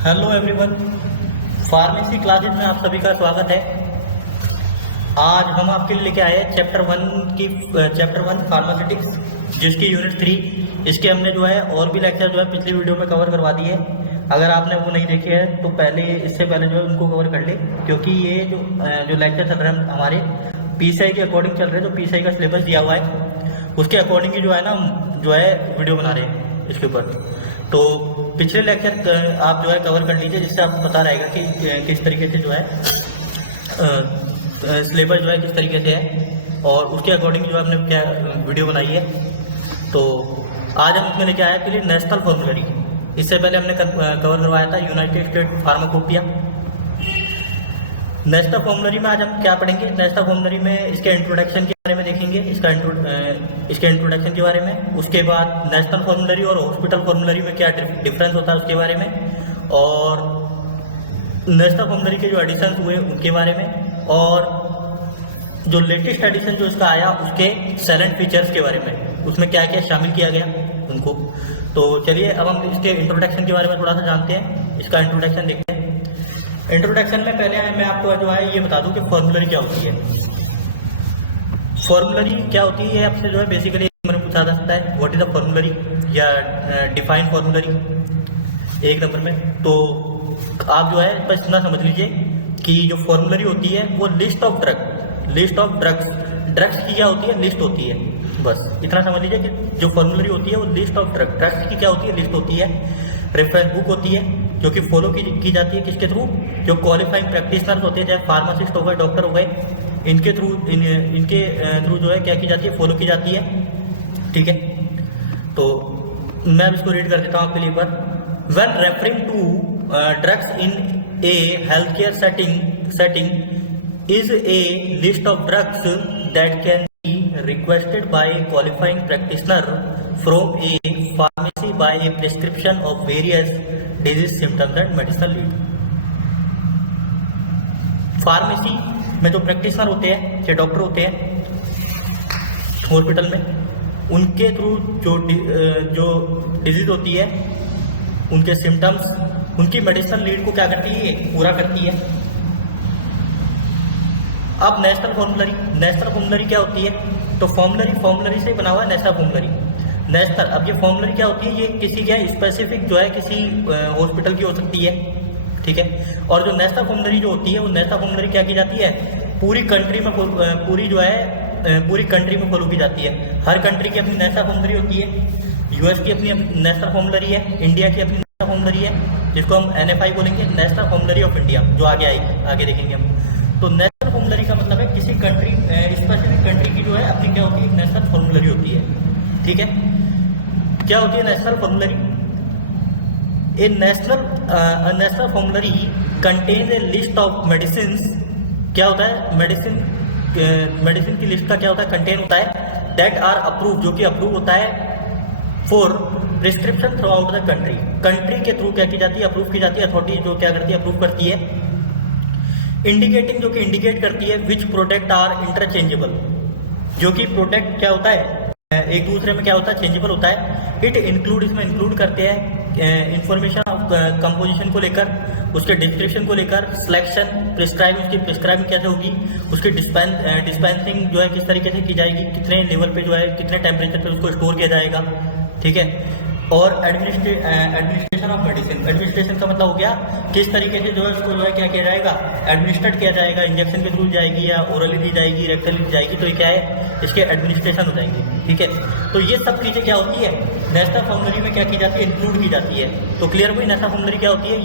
Hello everyone, pharmacy classes में आप सभी का स्वागत है। आज हम आपके लिए लेके आए हैं चैप्टर वन फार्मास्यूटिक्स, जिसकी यूनिट 3। इसके हमने जो है और भी लेक्चर जो है पिछली वीडियो में कवर करवा दिए। अगर आपने वो नहीं देखे हैं तो इससे पहले जो है उनको कवर कर ले, क्योंकि ये जो लेक्चर चल रहे हैं हमारे पीसीआई के अकॉर्डिंग चल रहे हैं। जो पीसीआई का सिलेबस दिया हुआ है उसके अकॉर्डिंग ही जो है ना जो है वीडियो बना रहे हैं इसके ऊपर। तो पिछले लेक्चर आप जो है कवर कर लीजिए, जिससे आपको पता रहेगा कि किस तरीके से जो है सिलेबस जो है किस तरीके से है, और उसके अकॉर्डिंग जो हमने क्या वीडियो बनाई है। तो आज हम इसमें लेके आए के लिए नेशनल फॉर्मूलरी। इससे पहले हमने कवर करवाया था United state pharmacopoeia. National formulary में आज हम क्या पढ़ेंगे? नेशनल फॉर्मूलरी में इसके इंट्रोडक्शन के बारे में देखेंगे, इसके इंट्रोडक्शन के बारे में। उसके बाद नेशनल फॉर्मूलरी और हॉस्पिटल फॉर्मूलरी में क्या डिफरेंस होता है उसके बारे में, और नेशनल फॉर्मूलरी के जो एडिशन हुए उनके बारे में, और जो लेटेस्ट एडिशन जो इसका आया उसके साइलेंट फीचर्स के बारे में, उसमें क्या क्या शामिल किया गया उनको। तो चलिए अब हम इसके इंट्रोडक्शन के बारे में थोड़ा सा जानते हैं। इसका इंट्रोडक्शन देखते हैं। इंट्रोडक्शन में पहले मैं आपको जो है ये बता दूं कि फॉर्मूलरी क्या होती है। फॉर्मूलरी क्या होती है आपसे जो है बेसिकली मैंने पूछा जा सकता है, व्हाट इज द फॉर्मूलरी या डिफाइन फॉर्मूलरी एक नंबर में। तो आप जो है बस इतना समझ लीजिए कि जो फॉर्मूलरी होती है वो लिस्ट ऑफ ड्रग्स की क्या होती है, लिस्ट होती है। बस इतना समझ लीजिए कि जो फॉर्मूलरी होती है वो लिस्ट ऑफ ड्रग्स की क्या होती है, लिस्ट होती है। रेफरेंस बुक होती है जो कि फॉलो की जाती है किसके थ्रू? जो क्वालिफाइंग प्रैक्टिशनर्स होते हैं, चाहे फार्मासिस्ट हो गए, डॉक्टर हो गए, इनके थ्रू जो है क्या की जाती है, फॉलो की जाती है। ठीक है, तो मैं अब इसको रीड कर देता हूँ आपके लिए एक बार। When referring to drugs in a health care setting is a list of drugs that can be requested by a qualifying practitioner from a pharmacy by a prescription of various disease symptoms and medicinal lead. Pharmacy में जो practitioner होते हैं, जो doctor होते हैं hospital में, उनके through जो डिजीज होती है, उनके सिम्टम्स, उनकी मेडिसिनल लीड को क्या करती है, पूरा करती है। अब नेशनल फॉर्मूलरी क्या होती है? तो फॉर्मूलरी से बना हुआ है नेशनल फॉर्मूलरी। नेशनल, अब ये फॉर्मूलरी क्या होती है? ये किसी क्या स्पेसिफिक जो है किसी हॉस्पिटल की हो सकती है। ठीक है, और जो नेशनल फॉर्मूलरी जो होती है वो नेशनल फॉर्मूलरी क्या की जाती है, पूरी कंट्री में पूरी कंट्री में फॉलो की जाती है। हर कंट्री की अपनी नेशनल फॉर्मूलरी होती है। यूएस की अपनी नेशनल फॉर्मूलरी है, इंडिया की अपनी नेशनल फॉर्मूलरी है, जिसको हम NFI बोलेंगे, नेशनल फॉर्मूलरी ऑफ इंडिया, जो आगे आएगी, आगे देखेंगे हम। तो नेशनल फॉर्मूलरी का मतलब है किसी कंट्री, स्पेसिफिक कंट्री की जो है अपनी क्या होती है, नेशनल फॉर्मूलरी होती है। ठीक है, क्या होती है national formulary? A national formulary contains A list of medicine. क्या होता है? मेडिसिन की लिस्ट का क्या होता है, कंटेन होता है। दैट आर अप्रूव, जो कि अप्रूव होता है for prescription through out the country के थ्रू क्या की जाती है, अप्रूव की जाती है। अथॉरिटी जो क्या करती है, अप्रूव करती है। इंडिकेटिंग, जो कि इंडिकेट करती है विच प्रोडक्ट आर इंटरचेंजेबल, जो कि प्रोडक्ट क्या होता है एक दूसरे में क्या होता है, चेंजेबल होता है। इट इंक्लूड, इसमें इंक्लूड करते हैं इंफॉर्मेशन ऑफ कंपोजिशन को लेकर, उसके डिस्क्रिप्शन को लेकर, सिलेक्शन, प्रिस्क्राइबिंग, उसकी प्रिस्क्राइबिंग कैसे होगी, उसकी डिस्पेंसिंग जो है किस तरीके से की जाएगी, कितने लेवल पे जो है, कितने टेम्परेचर पे उसको स्टोर किया जाएगा। ठीक है, और एडमिनिस्ट्रेशन ऑफ मेडिसिन। एडमिनिस्ट्रेशन का मतलब हो गया किस तरीके से जो है उसको जो है क्या किया जाएगा, एडमिनिस्ट्रेट किया जाएगा। इंजेक्शन के थ्रू जाएगी या ओरली दी जाएगी, रेक्टली दी जाएगी, तो ये क्या है, इसके एडमिनिस्ट्रेशन हो जाएंगे। ठीक है, तो ये सब चीज़ें क्या होती है, नेशनल फॉर्मूलरी में क्या की जाती है, इंक्लूड की जाती है। तो क्लियर हुई, नेशनल फॉर्मूलरी क्या होती है?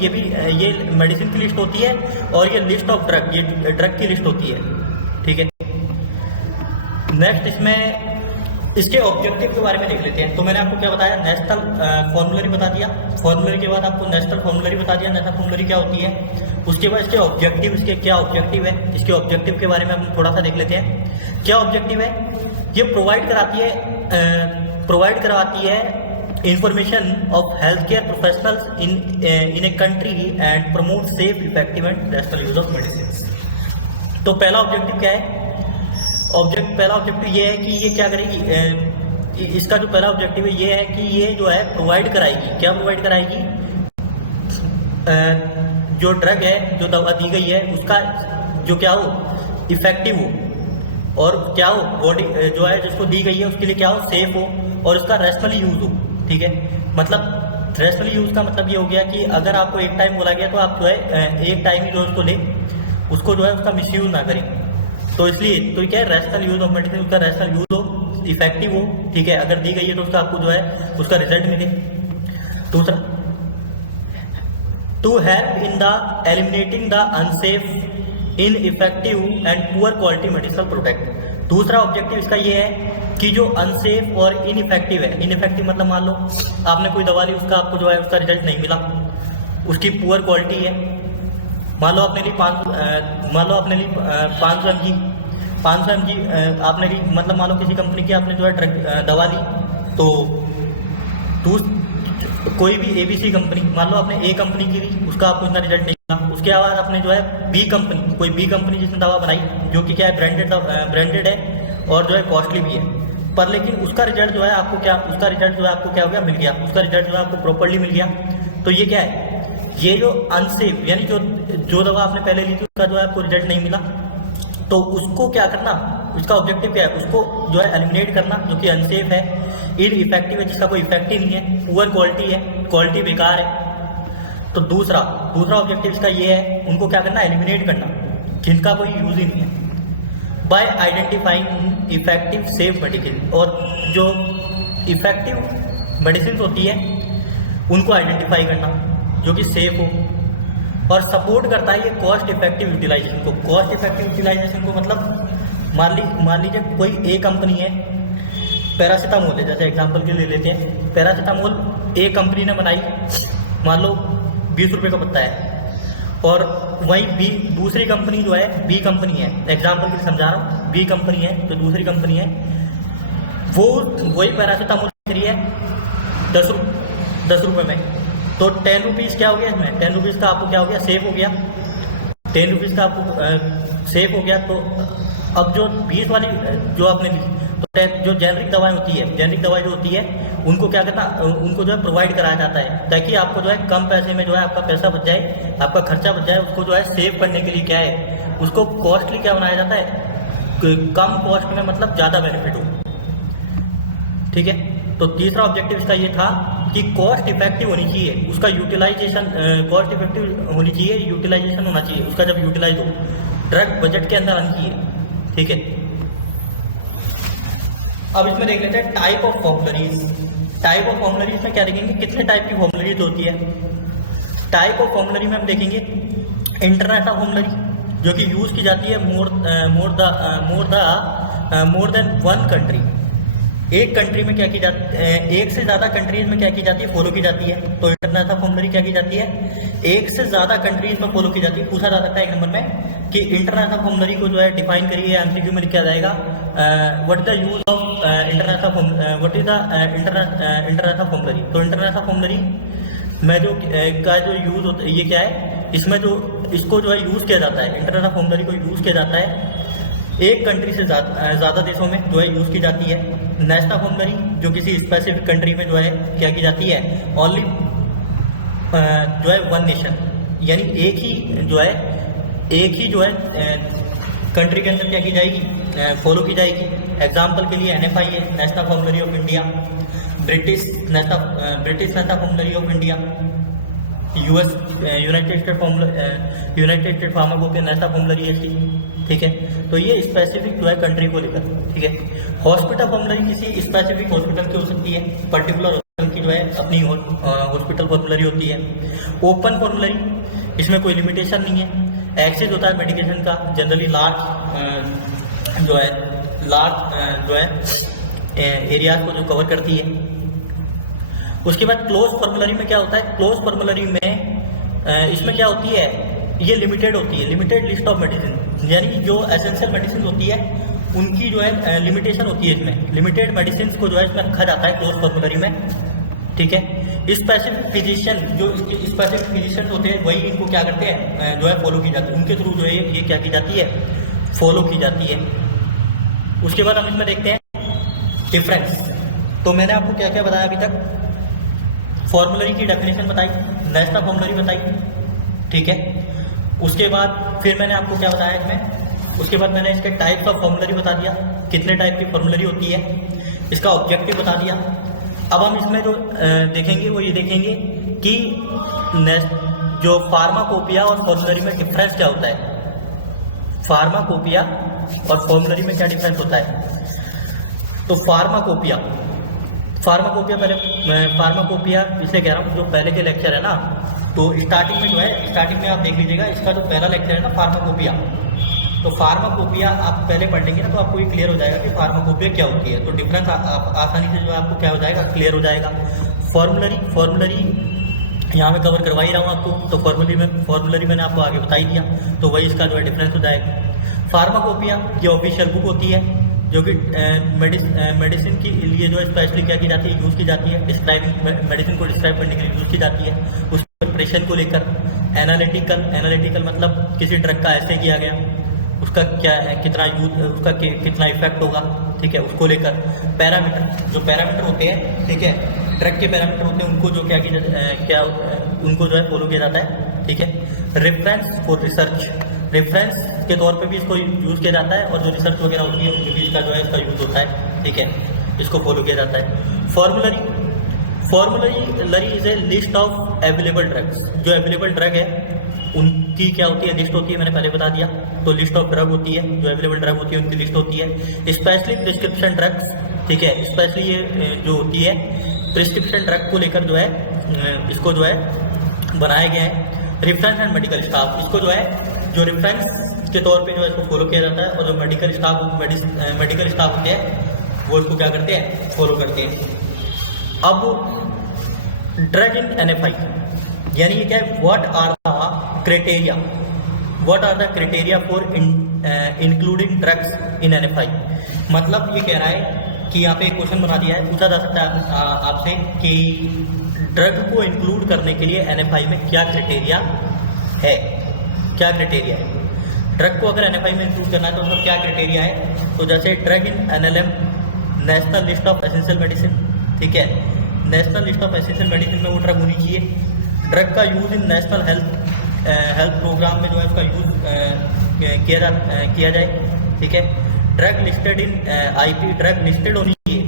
ये मेडिसिन की लिस्ट होती है, और ये लिस्ट ऑफ ड्रग, ये ड्रग की लिस्ट होती है। ठीक है, नेक्स्ट इसमें इसके ऑब्जेक्टिव के बारे में देख लेते हैं। तो मैंने आपको क्या बताया, नेशनल फॉर्मूलरी बता दिया। फॉर्मूलरी के बाद आपको नेशनल फॉर्मूलरी बता दिया, नेशनल फॉर्मूलरी क्या होती है। उसके बाद इसके ऑब्जेक्टिव, इसके क्या ऑब्जेक्टिव है, इसके ऑब्जेक्टिव के बारे में हम थोड़ा सा देख लेते हैं। क्या ऑब्जेक्टिव है? ये प्रोवाइड करवाती है information of health care professionals in a country and promote safe, effective and rational use of medicine. तो पहला ऑब्जेक्टिव क्या है? पहला ऑब्जेक्टिव ये है कि ये क्या करेगी, इसका जो पहला ऑब्जेक्टिव है ये है कि ये जो है प्रोवाइड कराएगी, क्या प्रोवाइड कराएगी, जो ड्रग है, जो दवा दी गई है, उसका जो क्या हो, इफेक्टिव हो, और क्या हो, बॉडी जो है जिसको दी गई है उसके लिए क्या हो, सेफ हो, और उसका रैशनली यूज हो। ठीक है, मतलब रैशनली यूज का मतलब ये हो गया कि अगर आपको एक टाइम बोला गया तो आप जो है एक टाइम ही जो उसको ले, उसको जो है उसका मिस यूज ना करें। तो इसलिए तो क्या है, रैशनल यूज ऑफ मेडिसिन, उसका रैशनल यूज हो, इफेक्टिव हो। ठीक है, अगर दी गई है तो उसका आपको जो है उसका रिजल्ट मिले। दूसरा, to help in the eliminating the unsafe, ineffective and poor quality medicinal product. दूसरा ऑब्जेक्टिव इसका ये है कि जो अनसेफ और इनइफेक्टिव है, इनइफेक्टिव मतलब मान लो आपने कोई दवा ली, उसका आपको जो है उसका रिजल्ट नहीं मिला, उसकी पुअर क्वालिटी है। मान लो आपने ली 500 mg आपने ली, मतलब मान लो किसी कंपनी की आपने जो है ड्रग दवा ली, तो कोई भी ABC कंपनी, मान लो आपने A कंपनी की ली, उसका आपको इतना रिजल्ट नहीं मिला। उसके बाद आपने जो है B कंपनी, कोई B कंपनी जिसने दवा बनाई, जो कि क्या है, ब्रांडेड है और जो है कॉस्टली भी है, पर लेकिन उसका रिजल्ट जो है आपको क्या, उसका रिजल्ट जो है आपको क्या हो गया, मिल गया, उसका रिजल्ट जो है आपको प्रॉपर्ली मिल गया। तो ये क्या है, ये जो अनसेफ, यानी जो दवा आपने पहले ली थी उसका जो है आपको रिजल्ट नहीं मिला, तो उसको क्या करना, उसका ऑब्जेक्टिव क्या है, उसको जो है एलिमिनेट करना, जो कि अनसेफ है, इनइफेक्टिव है, जिसका कोई इफेक्ट ही नहीं है, पुअर क्वालिटी है, क्वालिटी बेकार है। तो दूसरा ऑब्जेक्टिव इसका ये है, उनको क्या करना, एलिमिनेट करना, जिनका कोई यूज ही नहीं है, bye identifying effective safe medicine. और जो इफेक्टिव मेडिसिन होती है उनको आइडेंटिफाई करना जो कि सेफ हो, और सपोर्ट करता है ये कॉस्ट इफेक्टिव यूटिलाइजेशन को। कॉस्ट इफेक्टिव यूटिलाइजेशन को मतलब मान लीजिए कोई ए कंपनी है, पैरासीटामोल है, जैसे एग्जांपल के लिए लेते हैं, पैरासीटामोल ए कंपनी ने बनाई, मान लो 20 रुपये का पत्ता है, और वही दूसरी कंपनी जो है बी कंपनी है, एग्जांपल के लिए समझा रहा हूँ, बी कंपनी है तो दूसरी कंपनी है, वो वही पैरासीटामोल बेच रही है 10 रुपये में, तो 10 रुपीज़ क्या हो गया इसमें, 10 रुपीज़ का आपको क्या हो गया, सेफ हो गया, 10 रुपीज़ का आपको सेफ हो गया। तो अब जो 20 वाली जो आपने ली, तो जो जेनरिक दवाएं होती है, जेनरिक दवाएं जो होती है उनको क्या करना, उनको जो है प्रोवाइड कराया जाता है, ताकि आपको जो है कम पैसे में जो है आपका पैसा बच जाए, आपका खर्चा बच जाए। उसको जो है सेव करने के लिए क्या है, उसको कॉस्टली क्या बनाया जाता है, कम कॉस्ट में मतलब ज़्यादा बेनिफिट हो। ठीक है, तो तीसरा ऑब्जेक्टिव इसका ये था कि कॉस्ट इफेक्टिव होनी चाहिए, उसका यूटिलाइजेशन, कॉस्ट इफेक्टिव होनी चाहिए, यूटिलाइजेशन होना चाहिए उसका, जब यूटिलाइज हो, ड्रग बजट के अंदर आनी चाहिए। ठीक है, अब इसमें देख लेते हैं टाइप ऑफ फॉर्मुलरीज। टाइप ऑफ फॉर्मुलरीज में क्या देखेंगे, कितने टाइप की फॉर्मुलरीज होती है। टाइप ऑफ फॉर्मुलरी में हम देखेंगे इंटरनेशनल फॉर्मुलरी, जो कि यूज की जाती है मोर देन वन कंट्री। एक कंट्री में क्या की जाती है, एक से ज़्यादा कंट्रीज में क्या की जाती है, फॉलो की जाती है। तो इंटरनेशनल फॉर्मुलरी क्या की जाती है, एक से ज़्यादा कंट्रीज में फॉलो की जाती है। पूछा जा सकता है एक नंबर में कि इंटरनेशनल फॉर्मुलरी को जो है डिफाइन करिए, एमसीक्यू में लिखा जाएगा, what is the use of international, what is the international formulary. तो इंटरनेशनल फॉर्मुलरी में जो का जो यूज होता है, ये क्या है, इसमें जो इसको जो है यूज़ किया जाता है, इंटरनेशनल फॉर्मुलरी को यूज़ किया जाता है एक कंट्री से ज़्यादा देशों में जो है यूज़ की जाती है। नेशनल फॉर्मुलरी जो किसी स्पेसिफिक कंट्री में जो है क्या की जाती है, ओनली जो है वन नेशन, यानी एक ही जो है कंट्री के अंदर क्या की जाएगी, फॉलो की जाएगी। एग्जाम्पल के लिए NFI है, national formulary of India, British national formulary of India, United state pharmacopoeia national formulary है। ठीक है, तो ये स्पेसिफिक जो है कंट्री को लेकर। ठीक है, हॉस्पिटल फॉर्मुलरी किसी स्पेसिफिक हॉस्पिटल की हो सकती है, पर्टिकुलर हॉस्पिटल की जो है अपनी हॉस्पिटल फॉर्मुलरी होती है। ओपन फॉर्मुलरी, इसमें कोई लिमिटेशन नहीं है, एक्सेस होता है मेडिकेशन का, जनरली लार्ज जो है एरियाज को जो कवर करती है। उसके बाद क्लोज फॉर्मुलरी में क्या होता है, क्लोज फॉर्मुलरी में इसमें क्या होती है, ये लिमिटेड होती है, लिमिटेड लिस्ट ऑफ मेडिसिन, यानी कि जो एसेंशियल मेडिसिन होती है उनकी जो है लिमिटेशन होती है, इसमें लिमिटेड मेडिसिन को जो है इसमें रखा जाता है क्लोज फॉर्मुलरी में। ठीक है, स्पेसिफिक फिजिशियन, जो स्पेसिफिक फिजिशियन होते हैं वही इनको क्या करते हैं, जो है फॉलो की जाती है, उनके थ्रू जो है ये क्या की जाती है, फॉलो की जाती है। उसके बाद हम इसमें देखते हैं डिफरेंस। तो मैंने आपको क्या क्या बताया अभी तक, फॉर्मुलरी की डेफिनेशन बताई, नेशनल फॉर्मुलरी बताई, ठीक है। उसके बाद फिर मैंने आपको क्या बताया इसमें, उसके बाद मैंने इसके टाइप्स ऑफ फॉर्मुलरी बता दिया, कितने टाइप की फॉर्मुलरी होती है, इसका ऑब्जेक्टिव बता दिया। अब हम इसमें जो देखेंगे वो ये देखेंगे कि जो फार्माकोपिया और फॉर्मुलरी में डिफरेंस क्या होता है, फार्माकोपिया और फॉर्मुलरी में क्या डिफरेंस होता है। तो फार्माकोपिया पहले, मैं फार्माकोपिया इसलिए कह रहा हूँ, जो पहले के लेक्चर है ना, तो स्टार्टिंग में जो है, स्टार्टिंग में आप देख लीजिएगा, इसका जो पहला लेक्चर है ना फार्माकोपिया, तो फार्माकोपिया आप पहले पढ़ लेंगे ना तो आपको ये क्लियर हो जाएगा कि फार्माकोपिया क्या होती है। तो डिफरेंस आसानी से जो है आपको क्या हो जाएगा, क्लियर हो जाएगा। फॉर्मुलरी यहाँ में कवर करवा ही रहा हूँ आपको, तो फॉर्मुलरी मैंने आपको आगे बता ही दिया, तो वही इसका जो है डिफरेंस हो जाएगा। फार्माकोपिया ये ऑफिशियल बुक होती है जो कि मेडिसिन के लिए जो है स्पेशली क्या की जाती है, यूज़ की जाती है, डिस्क्राइबिंग मेडिसिन को डिस्क्राइब करने के लिए यूज़ की जाती है। उसके प्रिपरेशन को लेकर एनालिटिकल मतलब किसी ड्रग का ऐसे किया गया, उसका क्या है, कितना यूज, उसका कितना इफेक्ट होगा, ठीक है, उसको लेकर। पैरामीटर, जो पैरामीटर होते हैं, ठीक है, ड्रग के पैरामीटर होते हैं, उनको जो क्या उनको जो है फॉलो किया जाता है, ठीक है। रेफरेंस फॉर रिसर्च, रेफरेंस के तौर पे भी इसको यूज़ किया जाता है, और जो रिसर्च वगैरह होती है उनके भी इसका जो है इसका यूज़ होता है, ठीक है, इसको फॉलो किया जाता है। Formulary is a list of available drugs, जो अवेलेबल ड्रग है उनकी क्या होती है, लिस्ट होती है, मैंने पहले बता दिया। तो लिस्ट ऑफ ड्रग होती है, जो अवेलेबल ड्रग होती है उनकी लिस्ट होती है। स्पेशली प्रिस्क्रिप्शन ड्रग्स, ठीक है, स्पेशली ये जो होती है प्रिस्क्रिप्शन ड्रग को लेकर जो है इसको जो है बनाया गया है। रेफरेंस एंड मेडिकल स्टाफ, इसको जो है जो रेफरेंस के तौर पे जो है इसको फॉलो किया जाता है, और जो मेडिकल स्टाफ होते हैं वो इसको क्या करते हैं, फॉलो करते हैं। अब ड्रग इन NFI, यानी ये क्या है, what are the criteria for including drugs in NFI। मतलब ये कह रहा है कि यहाँ पे एक क्वेश्चन बना दिया है, पूछा जा सकता है आपसे कि ड्रग को इंक्लूड करने के लिए NFI में क्या क्राइटेरिया है, क्या क्राइटेरिया है। ड्रग को अगर NFI में इंक्लूड करना है तो उसका क्या क्राइटेरिया है। तो जैसे drug in NLM, national list of essential medicine, ठीक है, national list of essential medicine में वो ड्रग होनी चाहिए। ड्रग का use in national health program में जो है उसका यूज़ किया जाए, ठीक है। Drug listed in IP, drug listed होनी चाहिए,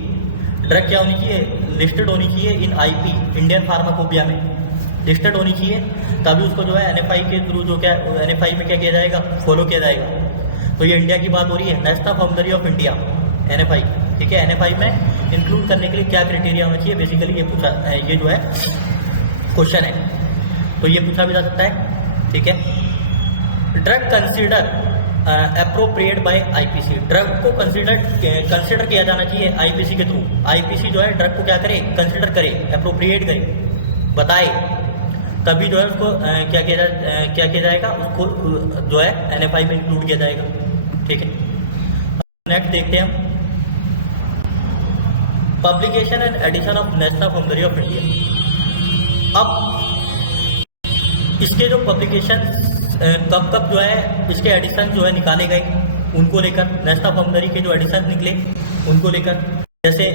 ड्रग क्या होनी चाहिए, लिस्टेड होनी चाहिए इन IP, इंडियन फार्माकोपिया में लिस्टेड होनी चाहिए, तभी उसको जो है NFI के थ्रू जो क्या NFI में क्या किया जाएगा, फॉलो किया जाएगा। तो ये इंडिया की बात हो रही है, national formulary of India NFI, ठीक है। NFI में इंक्लूड करने के लिए क्या क्राइटेरिया होना चाहिए, बेसिकली ये पूछा, ये जो है क्वेश्चन है, तो ये पूछा भी जा सकता है, ठीक है। Drug consider appropriate by IPC, drug को कंसीडर किया जाना चाहिए IPC के थ्रू। IPC जो है ड्रग को क्या करे, कंसीडर करे, अप्रोप्रिएट करे, बताए, तभी जो है उसको क्या किया जाएगा, उसको जो है NFI में इंक्लूड किया जाएगा, ठीक है। नेक्स्ट देखते हैं हम, publication and edition of national formulary of India. अब इसके जो पब्लिकेशन कब जो है इसके एडिशन जो है निकाले गए, उनको लेकर, नेशनल फॉर्मुलरी के जो एडिशन निकले उनको लेकर, जैसे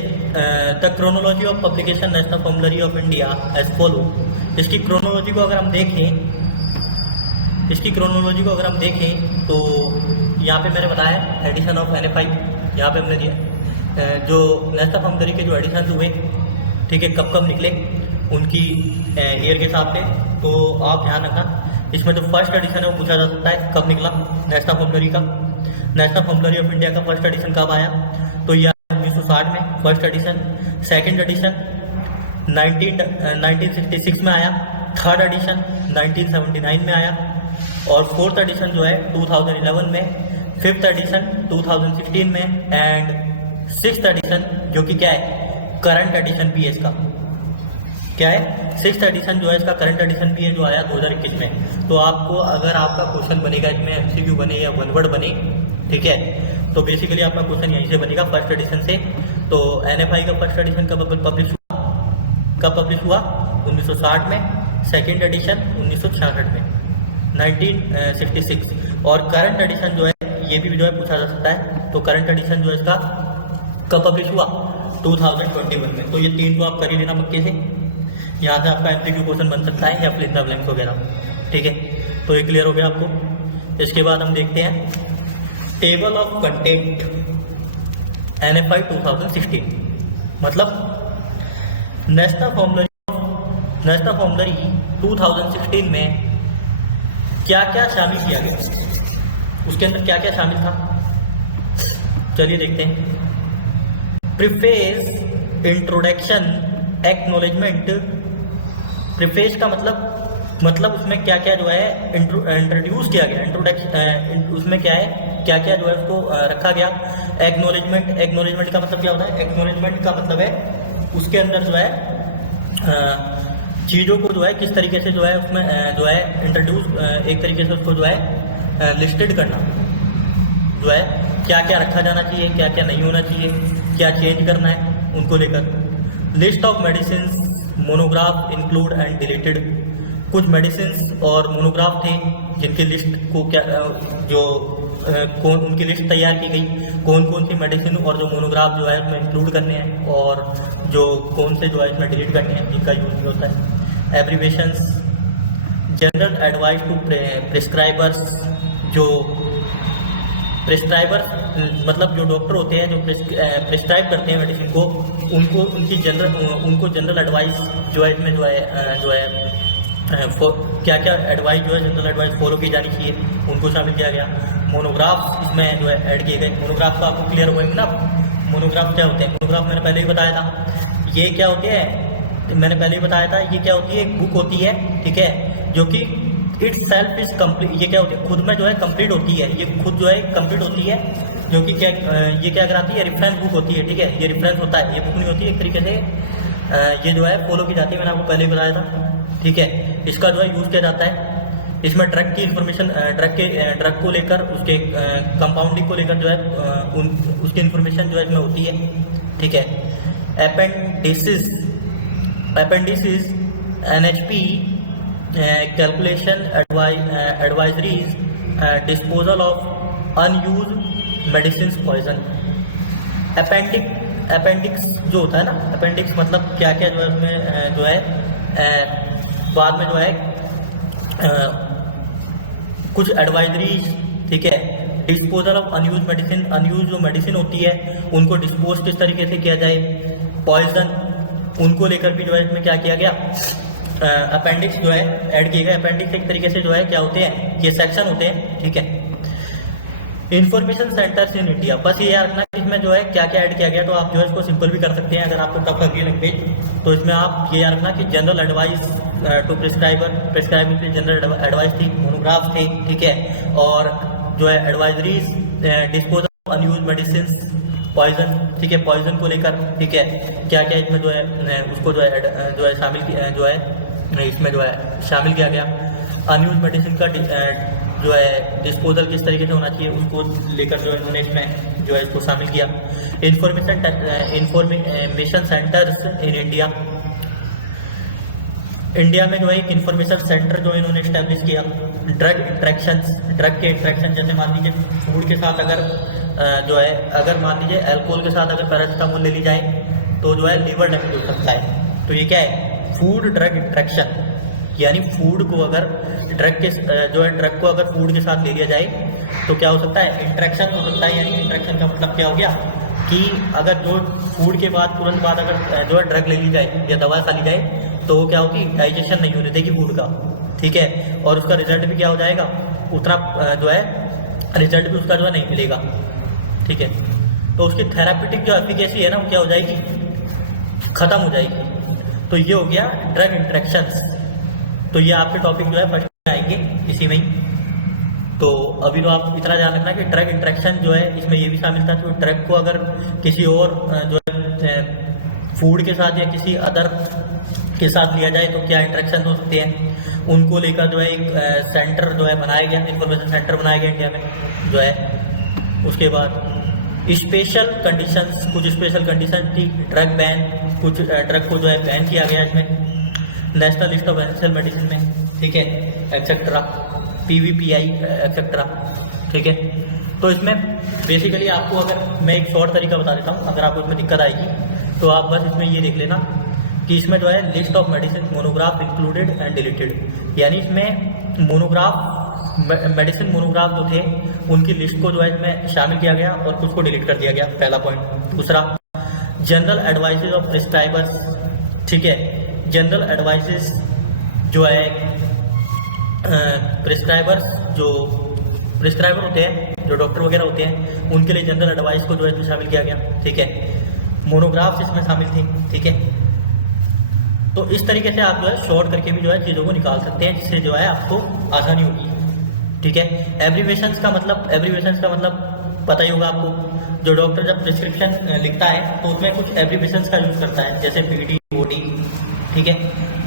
the chronology of publication national formulary of India as follow. इसकी क्रोनोलॉजी को अगर हम देखें, तो यहाँ पे मैंने बताया एडिशन ऑफ NFI, यहाँ पे हमने दिया जो नेशनल फॉर्मुलरी के जो एडिशन हुए, ठीक है, कब निकले उनकी ईयर के हिसाब से। तो आप ध्यान रखना, इसमें जो फर्स्ट एडिशन है वो पूछा जा सकता है कब निकला नेशनल फॉर्मुलरी का, नेशनल फॉर्मुलरी ऑफ इंडिया का फर्स्ट एडिशन कब आया, तो यह 1960 में फर्स्ट एडिशन। सेकंड एडिशन 1966 में आया, थर्ड एडिशन 1979 में आया, और फोर्थ एडिशन जो है 2011 में, फिफ्थ एडिशन 2016 में, एंड सिक्स्थ एडिशन जो कि क्या है, करंट एडिशन भी है इसका, क्या है, सिक्स्थ एडिशन जो है इसका करंट एडिशन भी है, जो आया 2021 में। तो आपको अगर आपका क्वेश्चन बनेगा इसमें MCQ बने या वन वर्ड बने, ठीक है, तो बेसिकली आपका क्वेश्चन यहीं से बनेगा फर्स्ट एडिशन से। तो NFI का फर्स्ट एडिशन कब पब्लिश हुआ 1960 में, सेकेंड एडिशन 1966 में 1966, और करंट एडिशन जो है ये भी जो है पूछा जा सकता है। तो करंट एडिशन जो है इसका कब पब्लिश हुआ 2021 में। तो ये तीन तो आप कर ही लेना पक्के से, यहाँ से आपका MCQ क्वेश्चन बन सकता है या फिल इन द ब्लैंक्स वगैरह, ठीक है। तो ये क्लियर हो गया आपको। इसके बाद हम देखते हैं टेबल ऑफ कंटेंट NFI 2016, मतलब नेशनल फॉर्मुलरी 2016 में क्या क्या शामिल किया गया, उसके अंदर क्या क्या शामिल था, चलिए देखते हैं। Preface, introduction, acknowledgement. प्रीफेस का मतलब उसमें क्या क्या जो है इंट्रोड्यूस किया गया, इंट्रोडक्शन उसमें क्या है, क्या क्या जो है उसको रखा गया। एक्नॉलेजमेंट का मतलब क्या होता है, एक्नॉलेजमेंट का मतलब है उसके अंदर जो है चीज़ों को जो है किस तरीके से जो है उसमें जो है इंट्रोड्यूस, एक तरीके से उसको जो है लिस्टेड करना, जो है क्या क्या रखा जाना चाहिए, क्या क्या नहीं होना चाहिए, क्या चेंज करना है, उनको लेकर। List of medicine, monograph include and deleted. कुछ मेडिसिन और मोनोग्राफ थे जिनकी लिस्ट को क्या जो कौन उनकी लिस्ट तैयार की गई, कौन कौन सी मेडिसिन और जो मोनोग्राफ जो है उसमें इंक्लूड करने हैं और जो कौन से जो है इसमें डिलीट करने हैं, जिनका यूज नहीं होता है। Abbreviations, general advice to prescribers. जो प्रिस्क्राइबर मतलब जो डॉक्टर होते हैं जो प्रिस्क्राइब करते हैं मेडिसिन को, उनको जनरल एडवाइस जो है इसमें जो है क्या क्या एडवाइस जो है जनरल एडवाइस फॉलो की जानी चाहिए, उनको शामिल किया गया। मोनोग्राफ इसमें जो है ऐड किए गए। मोनोग्राफ तो आपको क्लियर होंगे ना, मोनोग्राफ क्या होते हैं। मोनोग्राफ मैंने पहले ही बताया था, ये क्या होते हैं, मैंने पहले ही बताया था, ये क्या होती है, एक बुक होती है, ठीक है, जो कि इट्स सेल्फ इज कम्प्लीट। ये क्या होती है, खुद में जो है कंप्लीट होती है, ये खुद जो है कंप्लीट होती है, जो कि क्या ये क्या कराती है, रेफरेंस बुक होती है, ठीक है, ये रेफरेंस होता है, ये बुक नहीं होती है। एक तरीके से ये जो है फॉलो की जाती है, मैंने आपको पहले ही बताया था, ठीक है। इसका जो है यूज़ किया जाता है। इसमें ड्रग की इंफॉर्मेशन, ड्रग को लेकर, उसके कंपाउंडिंग को लेकर जो है उसकी इंफॉर्मेशन जो है इसमें होती है, ठीक है। Appendices, NHP, calculation, advisories, disposal of unused medicine, poison. Appendix जो होता है ना, अपेंडिक्स मतलब क्या क्या जो है उसमें जो है बाद में जो है कुछ एडवाइजरीज, ठीक है। Disposal of unused medicine, unused जो मेडिसिन होती है उनको डिस्पोज किस तरीके से किया जाए। पॉइजन, उनको लेकर भी जो है इसमें क्या किया गया, अपेंडिक्स जो है ऐड किए गए। अपेंडिक्स एक तरीके से जो है क्या होते हैं, ये सेक्शन होते हैं, ठीक है। इंफॉर्मेशन सेंटर्स इन इंडिया, बस ये याद रखना कि इसमें जो है क्या क्या ऐड किया गया, तो आप जो है इसको सिंपल भी कर सकते हैं अगर आपको टफ लगी लैंग्वेज। तो इसमें आप ये याद रखना कि जनरल एडवाइस टू प्रिस्क्राइबिंग की जनरल एडवाइस थी, मोनोग्राफ थे, ठीक है, और जो है advisories, disposal of unused medicine, poison, ठीक है, पॉइजन को लेकर, ठीक है, क्या क्या इसमें जो है उसको जो है शामिल जो है इसमें जो है शामिल किया गया। अनयूज मेडिसिन का जो है डिस्पोजल किस तरीके से होना चाहिए, उसको लेकर जो है इन्होंने इसमें जो है इसको शामिल किया। इंफॉर्मेशन सेंटर्स इन इंडिया में जो है एक इंफॉर्मेशन सेंटर जो इन्होंने इस्टेब्लिश किया। ड्रग के इंट्रैक्शन, जैसे मान लीजिए फूड के साथ अगर मान लीजिए अल्कोहल के साथ अगर पैरासिटामोल ले ली जाए तो जो है लीवर डैमेज हो सकता है। तो ये क्या है, फूड ड्रग इंट्रैक्शन, यानी फूड को अगर ड्रग को अगर फूड के साथ ले लिया जाए तो क्या हो सकता है, इंट्रैक्शन हो सकता है। यानी इंट्रैक्शन का मतलब क्या हो गया कि अगर जो फूड के बाद तुरंत बाद अगर जो है ड्रग ले ली जाए या दवा खा ली जाए तो क्या होगी, डाइजेशन नहीं होने देगी फूड का, ठीक है, और उसका रिजल्ट भी क्या हो जाएगा, उतना जो है रिजल्ट भी उसका जो है नहीं मिलेगा, ठीक है। तो उसकी थेरापेटिक जो एफिकेसी है ना वो क्या हो जाएगी, खत्म हो जाएगी। तो ये हो गया ड्रग इंट्रैक्शंस। तो ये आपके टॉपिक जो है फर्स्ट में आएंगे इसी में ही। तो अभी तो आप इतना ध्यान रखना कि ड्रग इंट्रैक्शन जो है इसमें ये भी शामिल था, तो ड्रग को अगर किसी और जो है फूड के साथ या किसी अदर के साथ लिया जाए तो क्या इंट्रैक्शन हो सकते हैं, उनको लेकर जो है एक सेंटर जो है बनाया गया, इंफॉर्मेशन सेंटर बनाया गया इंडिया में जो है। उसके बाद स्पेशल कंडीशंस, कुछ स्पेशल कंडीशन थी, ड्रग बैन, कुछ ड्रग को जो है बैन किया गया इसमें national list of essential medicine में, ठीक है, एक्सेट्रा, PVPI एक्सेट्रा, ठीक है। तो इसमें बेसिकली आपको अगर मैं एक शॉर्ट तरीका बता देता हूँ, अगर आपको इसमें दिक्कत आएगी तो आप बस इसमें ये देख लेना कि इसमें जो है list of medicine, monograph included and deleted, यानी इसमें मोनोग्राफ, मेडिसिन मोनोग्राफ जो थे उनकी लिस्ट को जो है इसमें शामिल किया गया और कुछ को डिलीट कर दिया गया, पहला पॉइंट। दूसरा, जनरल एडवाइसेज ऑफ प्रिस्क्राइबर्स, ठीक है, जनरल एडवाइसेज जो है प्रिस्क्राइबर्स, जो प्रिस्क्राइबर होते हैं, जो डॉक्टर वगैरह होते हैं, उनके लिए जनरल एडवाइस को जो है इसमें शामिल किया गया, ठीक है। मोनोग्राफ्स इसमें शामिल थे, ठीक है। तो इस तरीके से आप जो है शॉर्ट करके भी जो है चीज़ों को निकाल सकते हैं, जिससे जो है आपको आसानी होगी, ठीक है। एब्रीवेशंस का मतलब पता ही होगा आपको। जो डॉक्टर जब प्रिस्क्रिप्शन लिखता है तो उसमें कुछ एब्रीवेशंस का यूज़ करता है, जैसे BD OD, ठीक है,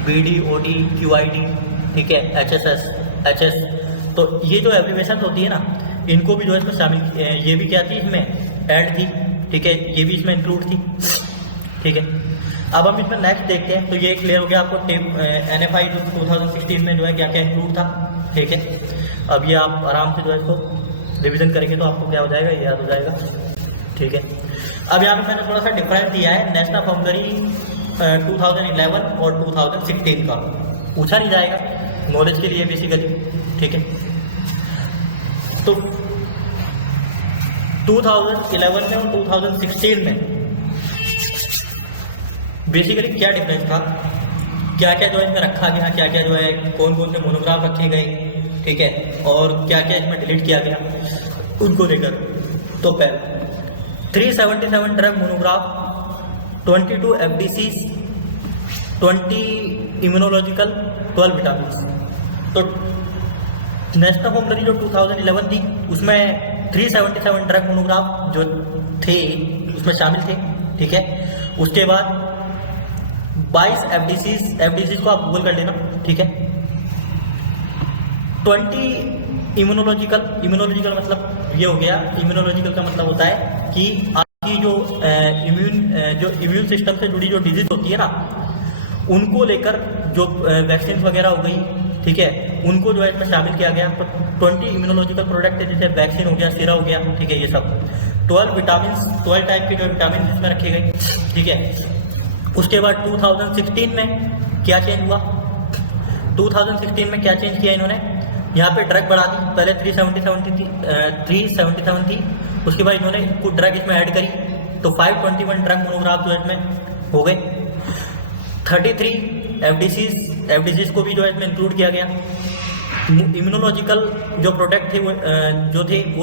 BD OD QID, ठीक है, HSS HS। तो ये जो एब्रीवेशन होती है ना, इनको भी जो है इसमें शामिल, ये भी क्या थी इसमें ऐड थी, ठीक है, ये भी इसमें इंक्लूड थी, ठीक है। अब हम इसमें नेक्स्ट देखते हैं। तो ये क्लियर हो गया आपको NFI जो 2016 में जो है क्या क्या इंक्लूड था, ठीक है। अब ये आप आराम से जो है इसको रिवीजन करेंगे तो आपको क्या हो जाएगा, ये याद हो जाएगा, ठीक है। अब यहाँ पे मैंने थोड़ा सा डिफरेंस दिया है नेशनल फॉर्मूलरी 2011 और 2016 का, पूछा नहीं जाएगा, नॉलेज के लिए बेसिकली, ठीक है। तो 2011 में और 2016 में बेसिकली क्या डिफरेंस था, क्या क्या जो है इसमें रखा गया, क्या क्या जो है कौन कौन से मोनोग्राफ रखे गए, ठीक है, और क्या क्या इसमें डिलीट किया गया, उनको लेकर। तो पहले 377 drug monograph, 22 FDCs, 20 immunological, 12 vitamin. तो नेशनल फॉर्मूलरी जो 2011 थी उसमें 377 ड्रग मोनोग्राफ जो थे उसमें शामिल थे, ठीक है। उसके बाद 22 FDCs को आप गूगल कर लेना, ठीक है। 20 इम्यूनोलॉजिकल मतलब ये हो गया, इम्यूनोलॉजिकल का मतलब होता है कि आपकी जो इम्यून सिस्टम से जुड़ी जो डिजीज होती है ना, उनको लेकर जो वैक्सीन वगैरह हो गई, ठीक है, उनको जो है इसमें शामिल किया गया। तो 20 इम्यूनोलॉजिकल प्रोडक्ट है, जैसे वैक्सीन हो गया, सीरा हो गया, ठीक है, ये सब। 12 विटामिन, 12 टाइप के जो विटामिन इसमें रखे गए, ठीक है। उसके बाद 2016 में क्या चेंज हुआ, 2016 में क्या चेंज किया इन्होंने, यहाँ पे ड्रग बढ़ा दी। पहले 377 थी, उसके बाद इन्होंने कुछ ड्रग इसमें ऐड करी, तो 521 ड्रग मोनोग्राफ जो है इसमें हो गए। 33 FDCs को भी जो है इसमें इंक्लूड किया गया। इम्यूनोलॉजिकल जो प्रोडक्ट थे वो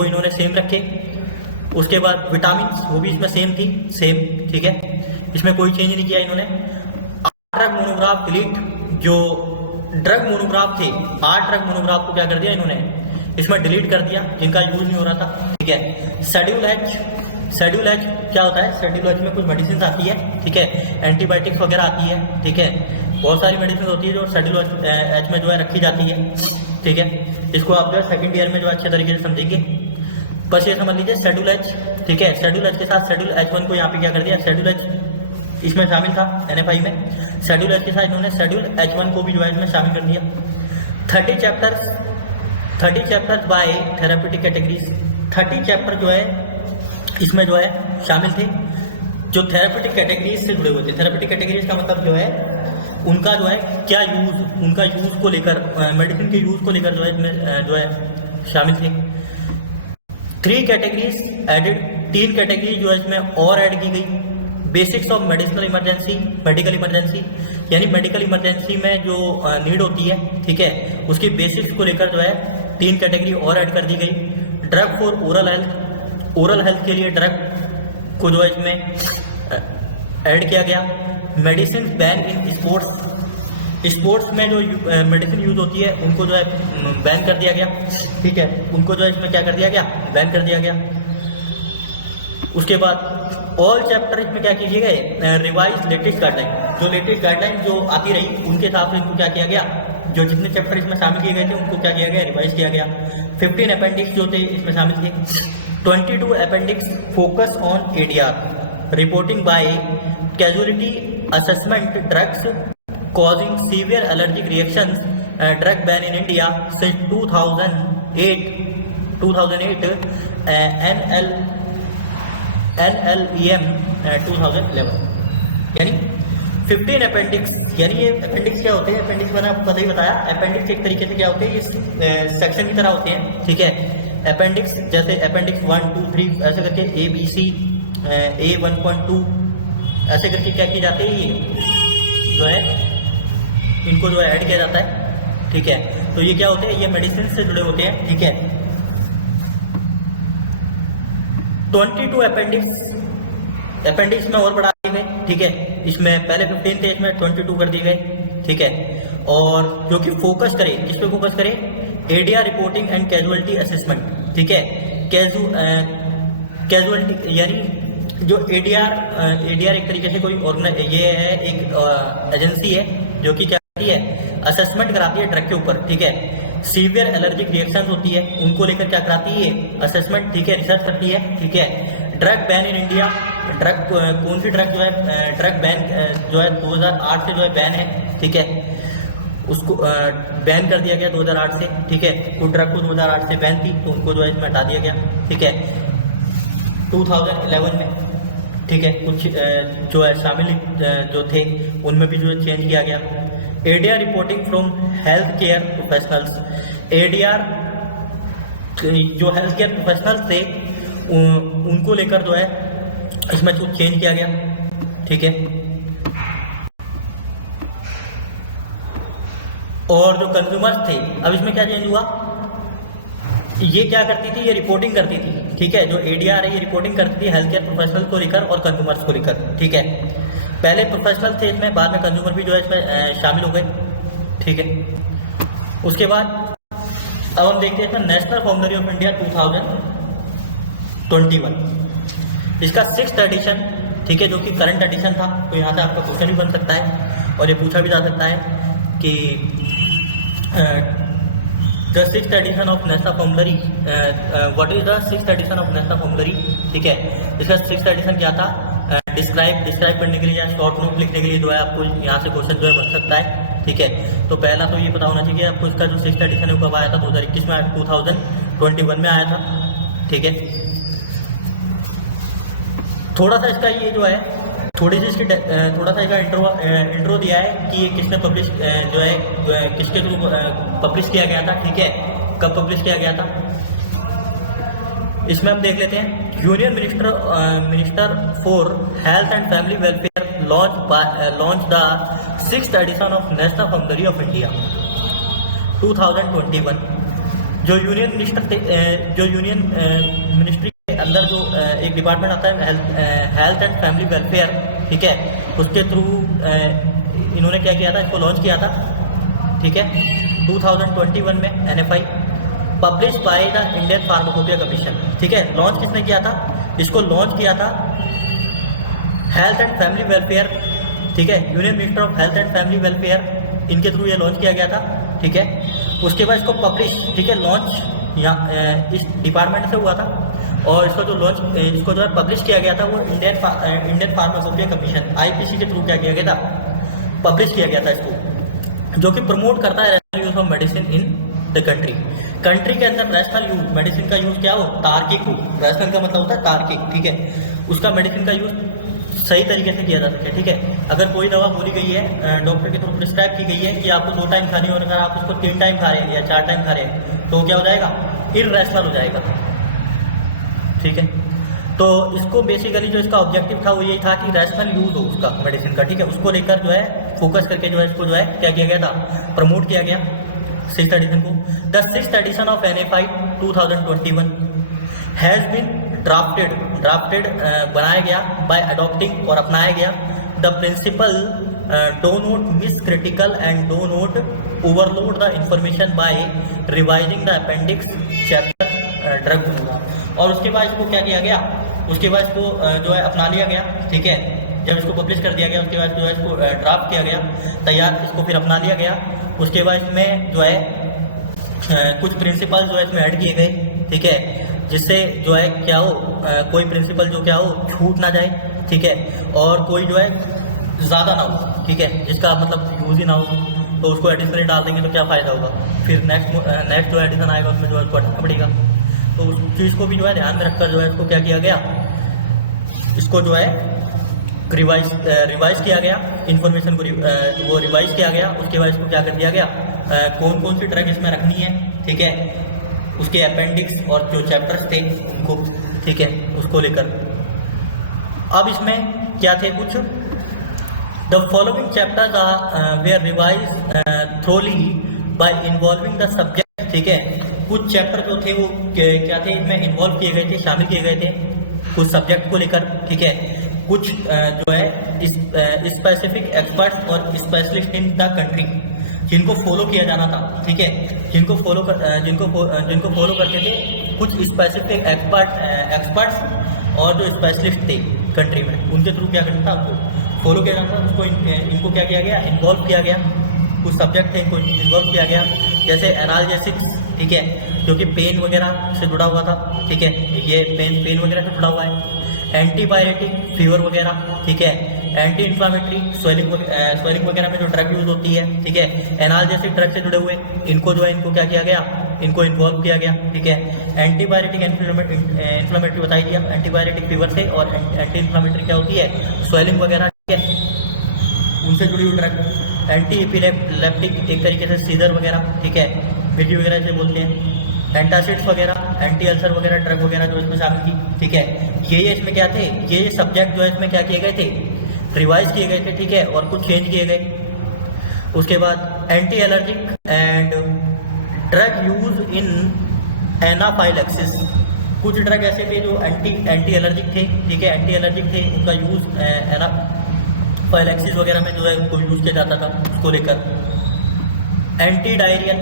इन्होंने सेम रखे। उसके बाद विटामिन वो भी इसमें सेम, ठीक है, इसमें कोई चेंज नहीं किया इन्होंने। 8 ड्रग मोनोग्राफ डिलीट, जो ड्रग मोनोग्राफ थे 8 ड्रग मोनोग्राफ को क्या कर दिया इन्होंने, इसमें डिलीट कर दिया, जिनका यूज नहीं हो रहा था, ठीक है। शेड्यूल एच क्या होता है, शेड्यूल एच में कुछ मेडिसिन आती है, ठीक है, एंटीबायोटिक्स वगैरह आती है, ठीक है, बहुत सारी मेडिसिन होती है जो शेड्यूल एच में जो है रखी जाती है, ठीक है। इसको आप जो है सेकेंड ईयर में जो अच्छे तरीके से समझेंगे। बस ये समझ लीजिए शेड्यूल एच, ठीक है, शेड्यूल एच के साथ शेड्यूल H1 को यहाँ पे क्या कर दिया, शेड्यूल एच इसमें शामिल था NFI में, शेड्यूल एच के साथ इन्होंने शेड्यूल H1 को भी जो है इसमें शामिल कर दिया। 30 chapters by therapeutic categories, 30 chapter जो है इसमें जो है शामिल थे, जो थेरेप्यूटिक कैटेगरीज से जुड़े हुए थे। थेरेप्यूटिक कैटेगरीज का मतलब जो है उनका जो है क्या यूज, उनका यूज को लेकर, मेडिसिन के यूज को लेकर जो है इसमें जो है शामिल थे। 3 कैटेगरीज एडेड, 3 कैटेगरी जो है इसमें और ऐड की गई। बेसिक्स ऑफ मेडिकल इमरजेंसी, यानी मेडिकल इमरजेंसी में जो नीड होती है, ठीक है, उसकी बेसिक्स को लेकर जो है 3 कैटेगरी और ऐड कर दी गई। ड्रग फॉर ओरल हेल्थ के लिए ड्रग को जो है इसमें ऐड किया गया। मेडिसिन बैन इन स्पोर्ट्स में जो मेडिसिन यूज होती है उनको जो है बैन कर दिया गया, ठीक है, उनको जो है इसमें क्या कर दिया गया, बैन कर दिया गया। उसके बाद ऑल चैप्टर इसमें क्या कीजिए गए, रिवाइज लेटेस्ट गाइडलाइन, जो लेटेस्ट गाइडलाइन जो आती रही उनके हिसाब से इनको क्या किया गया, जो जितने चैप्टर इसमें शामिल किए गए थे उनको क्या किया गया, रिवाइज किया गया। 15 अपेंडिक्स जो थे इसमें शामिल थे। 22 appendix focus on ADR, reporting by causality assessment, drugs causing severe allergic reactions, drug ban in India since 2008, NLEM 2011, यानी 15 अपेंडिक्स, यानी ये अपेंडिक्स क्या होते हैं? अपेंडिक्स मैंने आपको पता ही बताया, अपेंडिक्स एक तरीके से क्या होते हैं, ये सेक्शन की तरह होते हैं, ठीक है। अपेंडिक्स जैसे अपेंडिक्स 1, 2, 3 ऐसे करके ABC, A1.2 ऐसे करके क्या किए जाते हैं, ये जो है इनको जो है ऐड किया जाता है, ठीक है। तो ये क्या होते हैं, ये मेडिसिन से जुड़े होते हैं, ठीक है। 22 अपेंडिक्स में और बढ़ा दिए गए, ठीक है। इसमें पहले 15 थे, इसमें 22 कर दिए गए, ठीक है। और जो कि फोकस करे, किस पे फोकस करे? ADR reporting and casualty assessment, ठीक है। कैजुअलिटी यानी जो ADR एक तरीके से कोई ये है, एक एजेंसी है जो कि क्या करती है, असेसमेंट कराती है ड्रग के ऊपर, ठीक है। सीवियर एलर्जिक रिएक्शंस होती है, उनको लेकर क्या कराती है, असेसमेंट, ठीक है, रिसर्च करती है, ठीक है। Drug ban in India, drug कौन सी ड्रग जो है, ड्रग बैन जो है 2008 से जो है बैन है, ठीक है। उसको बैन कर दिया गया 2008 से, ठीक है। कुछ ड्रग को 2008 से बैन थी, तो उनको जो है इसमें हटा दिया गया, ठीक है। 2011 में, ठीक है, कुछ जो है शामिल जो थे उनमें भी जो है चेंज किया गया। ADR reporting from health care professionals, ADR जो हेल्थ केयर प्रोफेशनल्स थे उनको लेकर जो है इसमें कुछ चेंज किया गया, ठीक है। और जो कंज्यूमर्स थे, अब इसमें क्या चेंज हुआ, ये क्या करती थी, ये रिपोर्टिंग करती थी, ठीक है। जो ADR है ये रिपोर्टिंग करती थी हेल्थ केयर प्रोफेशनल को लेकर और कंज्यूमर्स को लेकर, ठीक है। पहले प्रोफेशनल थे इसमें, बाद में कंज्यूमर भी जो है इसमें शामिल हो गए, ठीक है। उसके बाद अब हम देखते हैं इसमें नेशनल फॉर्मुलरी ऑफ इंडिया 2021, इसका 6th एडिशन, ठीक है, जो कि करंट एडिशन था। तो यहाँ से आपका क्वेश्चन भी बन सकता है और ये पूछा भी जा सकता है कि the 6th edition of national formulary, what is the 6th edition of national formulary, ठीक है। इसका 6th एडिशन क्या था, डिस्क्राइब करने के लिए या शॉर्ट नोट लिखने के लिए जो है आपको यहाँ से क्वेश्चन जो है बन सकता है, ठीक है। तो पहला तो ये पता होना चाहिए आपको, इसका जो 6th एडिशन है वो कब आया था, 2021 में, 2021 में आया था, ठीक है। थोड़ा सा इसका ये जो है, थोड़ी सी इसकी थोड़ा सा इसका इंट्रो दिया है कि ये किसने पब्लिश जो है किसके थ्रू पब्लिश किया गया था, ठीक है, कब पब्लिश किया गया था। इसमें हम देख लेते हैं, union minister for health and family welfare launch the 6th edition of national formulary of India 2021। जो यूनियन मिनिस्ट्री के अंदर जो एक डिपार्टमेंट आता है हेल्थ एंड फैमिली वेलफेयर, ठीक है, उसके थ्रू इन्होंने क्या किया था, इसको लॉन्च किया था, ठीक है, 2021 में NFI publish by the Indian pharmacopoeia commission, ठीक है। लॉन्च किसने किया था, इसको लॉन्च किया था हेल्थ एंड फैमिली वेलफेयर, ठीक है, union minister of health and family welfare, इनके थ्रू ये लॉन्च किया गया था, ठीक है। उसके बाद इसको पब्लिश, ठीक है, लॉन्च यहाँ इस डिपार्टमेंट से हुआ था और इसको जो है पब्लिश किया गया था वो इंडियन फार्माकोपिया कमीशन IPC के थ्रू क्या किया गया था, पब्लिश किया गया था इसको, जो कि प्रमोट करता है rational use of medicine in the country के अंदर रैशनल यूज, मेडिसिन का यूज क्या हो, तार्किक हो। रैशनल का मतलब होता है तार्किक, ठीक है, उसका मेडिसिन का यूज सही तरीके से किया जा सके, ठीक है। अगर कोई दवा बोली गई है, डॉक्टर के थ्रू प्रिस्क्राइब की गई है कि आपको 2 टाइम खानी हो, अगर आप उसको 3 टाइम खा रहे हैं या 4 टाइम खा रहे हैं तो क्या हो जाएगा, इररेशनल हो जाएगा, ठीक है। तो इसको बेसिकली जो इसका ऑब्जेक्टिव था वो यही था कि रैशनल यूज हो उसका मेडिसिन का, ठीक है, उसको लेकर जो है फोकस करके जो है इसको जो है क्या किया गया था, प्रमोट किया गया 6th एडिशन को। The 6th edition of NFI 2021 has been drafted बनाया गया बाय अडॉप्टिंग और अपनाया गया the principle do not miss critical and do not overload the information by revising the appendix chapter drug. और उसके बाद इसको क्या किया गया, उसके बाद इसको जो है अपना लिया गया, ठीक है। जब इसको पब्लिश कर दिया गया उसके बाद जो है इसको ड्राफ्ट किया गया, तैयार, इसको फिर अपना लिया गया। उसके बाद इसमें जो है कुछ प्रिंसिपल जो है इसमें ऐड किए गए, ठीक है, जिससे जो है क्या हो, कोई प्रिंसिपल जो क्या हो छूट ना जाए, ठीक है, और कोई जो है ज़्यादा ना हो, ठीक है, जिसका मतलब यूज ही ना हो, तो उसको एडिशनली डाल देंगे तो क्या फ़ायदा होगा, फिर नेक्स्ट जो एडिशन आएगा उसमें जो है उसको हटाना पड़ेगा। तो उस चीज़ को भी जो है ध्यान में रखकर जो है इसको क्या किया गया, इसको जो है रिवाइज किया गया, इंफॉर्मेशन को वो रिवाइज किया गया। उसके बाद इसको क्या कर दिया गया, कौन कौन सी ड्रग इसमें रखनी है, ठीक है, उसके अपेंडिक्स और जो चैप्टर्स थे उनको, ठीक है, उसको लेकर। अब इसमें क्या थे कुछ, the following chapters were revise thoroughly by involving the subject, ठीक है। कुछ चैप्टर जो थे वो क्या थे, इसमें इन्वॉल्व किए गए थे, शामिल किए गए थे कुछ सब्जेक्ट को लेकर, ठीक है। कुछ जो है स्पेसिफिक एक्सपर्ट्स और स्पेशलिस्ट इन द कंट्री जिनको फॉलो किया जाना था, ठीक है, जिनको फॉलो करते थे कुछ स्पेसिफिक एक्सपर्ट्स और जो स्पेशलिस्ट थे कंट्री में, उनके थ्रू क्या करना था, उनको फॉलो किया जाना था। उसको इनको क्या किया गया, इन्वॉल्व किया गया। कुछ सब्जेक्ट थे इनको इन्वॉल्व किया गया, जैसे एनाल्जेसिक्स, ठीक है, जो कि पेन वगैरह से जुड़ा हुआ था, ठीक है, ये पेन वगैरह से जुड़ा हुआ है। एंटीबायोटिक, फीवर वगैरह, ठीक है। एंटी इन्फ्लामेटरी, स्वेलिंग वगैरह में जो ड्रग यूज होती है, ठीक है। एनाल्जेसिक ड्रग से जुड़े हुए इनको जो है, इनको क्या किया गया, इनको इन्वॉल्व किया गया, ठीक है। एंटीबायोटिक इन्फ्लामेटरी बताई दिया, एंटीबायोटिक फीवर से, और एंटी इन्फ्लामेटरी क्या होती है, स्वेलिंग वगैरह, ठीक है, उनसे जुड़ी हुई ड्रग। एंटी एपिलेप्टिक एक तरीके से सीजर वगैरह, ठीक है, मिर्गी वगैरह से बोलते हैं। एंटासिड्स वगैरह, एंटी अल्सर वगैरह ड्रग वगैरह जो इसमें शामिल थी, ठीक है। ये इसमें क्या थे, ये सब्जेक्ट जो है इसमें क्या किए गए थे, रिवाइज किए गए थे, ठीक है, और कुछ चेंज किए गए। उसके बाद anti allergic and drug use in anaphylaxis, कुछ ड्रग ऐसे थे जो एंटी एलर्जिक थे, ठीक है, एंटी एलर्जिक थे, उनका यूज एनाफाइलैक्सिस वगैरह में जो है उनको यूज किया जाता था, उसको लेकर। एंटी डायरियल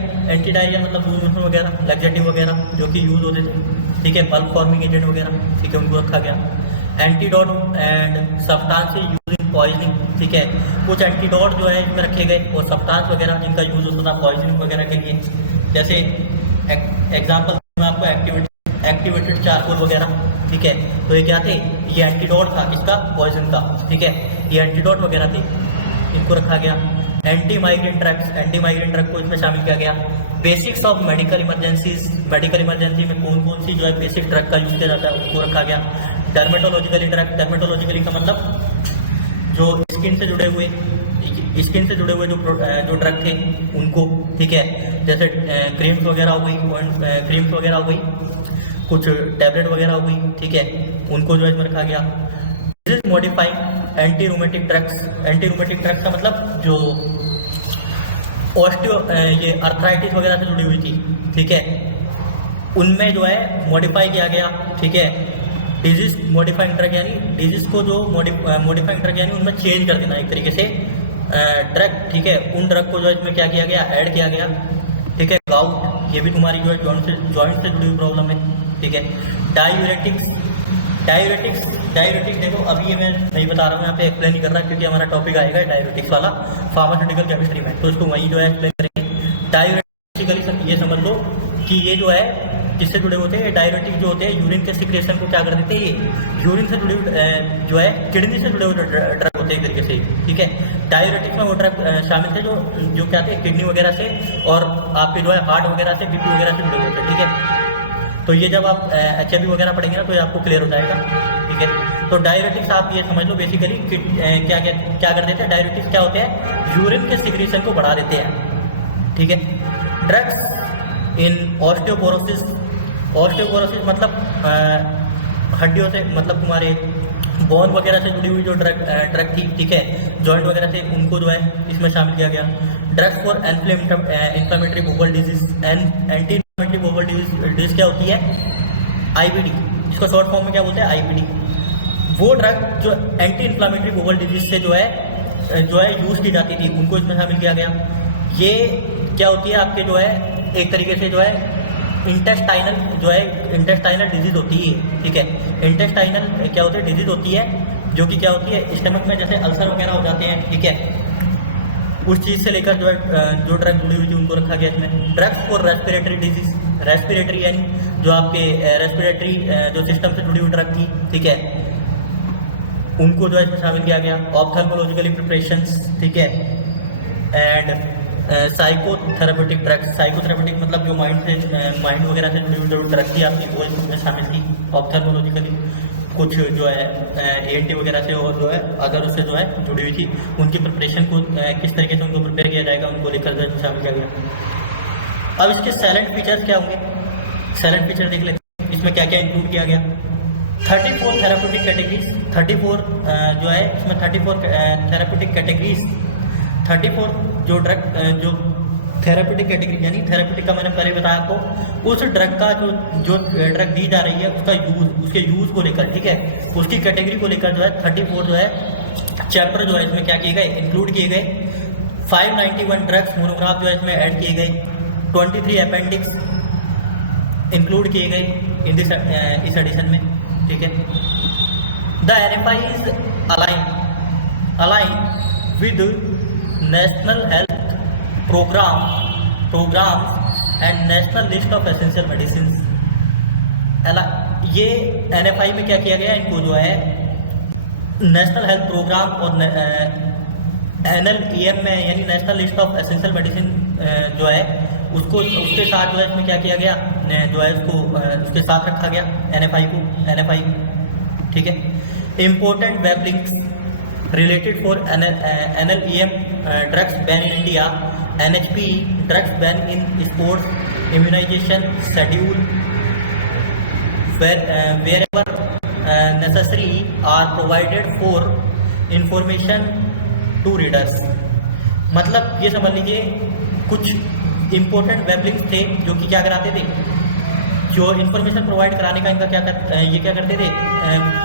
मतलब लूज मोशन वगैरह, लैक्सेटिव वगैरह जो कि यूज होते थे, ठीक है, बल्ब फॉर्मिंग एजेंट वगैरह, ठीक है, उनको रखा गया। Antidote and substance use in poisoning, ठीक है, कुछ एंटीडोट जो है इसमें रखे गए, और सब्सटेंस वगैरह जिनका यूज होता था पॉइजनिंग वगैरह के लिए, जैसे एग्जाम्पल मैं आपको एक्टिवेटेड चारकोल वगैरह, ठीक है। तो ये क्या थे, ये एंटीडोट था इसका, पॉइजन का, ठीक है, ये एंटीडोट वगैरह थे, इनको रखा गया। एंटी माइग्रेन ड्रग को इसमें शामिल किया गया। बेसिक्स ऑफ मेडिकल इमरजेंसी में कौन कौन सी जो है बेसिक ड्रग का यूज किया जाता है उसको रखा गया। डर्मेटोलॉजिकली का मतलब जो स्किन से जुड़े हुए जो ड्रग थे उनको, ठीक है, जैसे क्रीम्स वगैरह हो गई, कुछ टैबलेट वगैरह हो गई, ठीक है, उनको जो है इसमें रखा गया। मॉडिफाइंग एंटी रूमेटिक ड्रग्स का मतलब जो ये अर्थराइटिस वगैरह से जुड़ी हुई थी, ठीक है, उनमें जो है मॉडिफाई किया गया, ठीक है। डिजीज मॉडिफाइंग ड्रग यानी डिजीज को जो मॉडिफाइंग ड्रग यानी उनमें चेंज कर देना एक तरीके से ड्रग, ठीक है, उन ड्रग को जो है इसमें क्या किया गया, ऐड किया गया, ठीक है। गाउट, ये भी तुम्हारी जो है जॉइंट से जुड़ी हुई प्रॉब्लम है, ठीक है। डायूरेटिक्स देखो अभी ये मैं नहीं बता रहा हूँ, यहाँ पे एक्सप्लेन नहीं कर रहा क्योंकि हमारा टॉपिक आएगा डायूरेटिक्स वाला फार्मास्यूटिकल केमिस्ट्री में, तो इसको वहीं जो है एक्सप्लेन करेंगे। डायूरेटिकली ये समझ लो कि ये जो है किससे जुड़े होते हैं, डायूरेटिक जो होते हैं यूरिन के सिक्रेशन को क्या कर देते हैं, ये यूरिन से जुड़े जो है किडनी से जुड़े हुए ड्रग होते हैं एक तरीके से, ठीक है। डायूरेटिक्स में वो ड्रग शामिल थे जो क्या थे, किडनी वगैरह से और आपके जो है हार्ट वगैरह से, बीपी वगैरह से जुड़े होते हैं, ठीक है। तो ये जब आप HIV वगैरह पढ़ेंगे ना तो ये आपको क्लियर हो जाएगा, ठीक है। तो डायूरेटिक्स आप ये समझ लो बेसिकली क्या कर देते हैं, डायूरेटिक्स क्या होते हैं, यूरिन के सिक्रीशन को बढ़ा देते हैं, ठीक है। ड्रग्स इन ऑस्टियोपोरोसिस मतलब हड्डियों से, मतलब तुम्हारे बोन वगैरह से जुड़ी हुई जो ड्रग थी, ठीक है, जॉइंट वगैरह से, उनको जो है इसमें शामिल किया गया। Drugs for inflammatory bowel disease anti inflammatory bowel disease क्या होती है, IBD, इसको शॉर्ट फॉर्म में क्या बोलते हैं, IBD। वो ड्रग जो एंटी इन्फ्लेमेटरी बowel डिजीज से जो है यूज की जाती थी, उनको इसमें शामिल किया गया। ये क्या होती है, आपके जो है एक तरीके से जो है इंटेस्टाइनल डिजीज होती है, ठीक है। इंटेस्टाइनल क्या होती है, डिजीज होती है जो कि क्या होती है, स्टमक में जैसे अल्सर वगैरह हो जाते हैं, ठीक है, उस चीज़ से लेकर जो ड्रग जुड़ी हुई थी उनको रखा गया इसमें। Drugs for respiratory disease, respiratory यानी जो आपके रेस्पिरेटरी जो सिस्टम से जुड़ी हुई ड्रग थी, ठीक है, उनको जो है इसमें शामिल किया गया। ऑप्थेल्मोलॉजिकली प्रिपरेशंस, ठीक है, एंड साइकोथेरेपेटिक ड्रग्स, साइकोथेरेपेटिक मतलब जो माइंड वगैरह से जुड़ी हुई जो ड्रग थी आपकी वो इसमें शामिल थी ऑप्थेल्मोलॉजिकली। कुछ जो है ANT वगैरह से और जो है अदर उससे जो है जुड़ी हुई थी, उनकी प्रिपरेशन को किस तरीके से उनको प्रिपेयर किया जाएगा उनको लेकर जो है शामिल किया गया। अब इसके साइलेंट फीचर्स क्या होंगे, साइलेंट फीचर देख लेते हैं इसमें क्या क्या इंक्लूड किया गया। 34 थेराप्यूटिक कैटेगरीज, 34 जो है इसमें 34 थेराप्यूटिक कैटेगरीज, 34 जो ड्रग जो थेराप्यूटिक कैटेगरी यानी थेराप्यूटिक का मैंने पहले बताया आपको, उस ड्रग का जो ड्रग दी जा रही है उसका यूज, उसके यूज को लेकर, ठीक है, उसकी कैटेगरी को लेकर जो है 34 जो है चैप्टर जो है इसमें क्या किए गए, इंक्लूड किए गए। 591 ड्रग्स मोनोग्राफ जो है इसमें ऐड किए गए, 23 अपेंडिक्स इंक्लूड किए गए इन दिस इस एडिशन में, ठीक है। The NFI is align with national health programs and national list of essential medicine. ये NFI में क्या किया गया, इनको जो है नेशनल हेल्थ प्रोग्राम और NLEM में यानी national list of essential medicine जो है उसको, उसके साथ जो है इसमें क्या किया गया, जो है उसको उसके साथ रखा गया NFI, ठीक है। Important web links related for NLEM drugs ban in India, NHP drugs ban in sports immunization schedule wherever necessary are provided for information to readers। मतलब ये समझ लीजिए कुछ इंपॉर्टेंट वेब लिंक्स थे जो कि क्या कराते थे, जो इंफॉर्मेशन प्रोवाइड कराने का इनका क्या करते थे,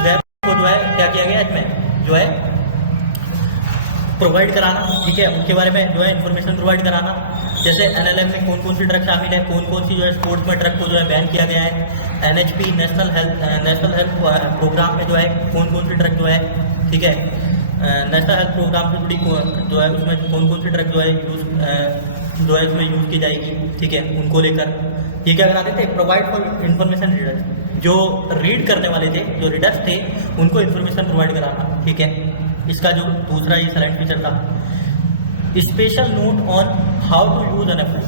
वेब को जो है क्या किया गया इसमें जो है प्रोवाइड कराना, ठीक है, उनके बारे में जो है इन्फॉर्मेशन प्रोवाइड कराना। जैसे NLM में कौन कौन सी ड्रग शामिल है, कौन कौन सी जो है स्पोर्ट्स में ड्रग को जो है बैन किया गया है, NHP नेशनल हेल्थ प्रोग्राम में जो है कौन कौन सी ड्रग जो है, ठीक है, नेशनल हेल्थ प्रोग्राम से जुड़ी जो है उसमें कौन कौन सी ड्रग जो है जो है इसमें यूज़ की जाएगी, ठीक है, उनको लेकर ये क्या कराते थे, प्रोवाइड फॉर इन्फॉर्मेशन रीडर्स, जो रीड करने वाले थे, जो रीडर्स थे उनको इन्फॉर्मेशन प्रोवाइड कराना, ठीक है। इसका जो दूसरा ये साइलेंट फीचर था। Special note on how to use NFI,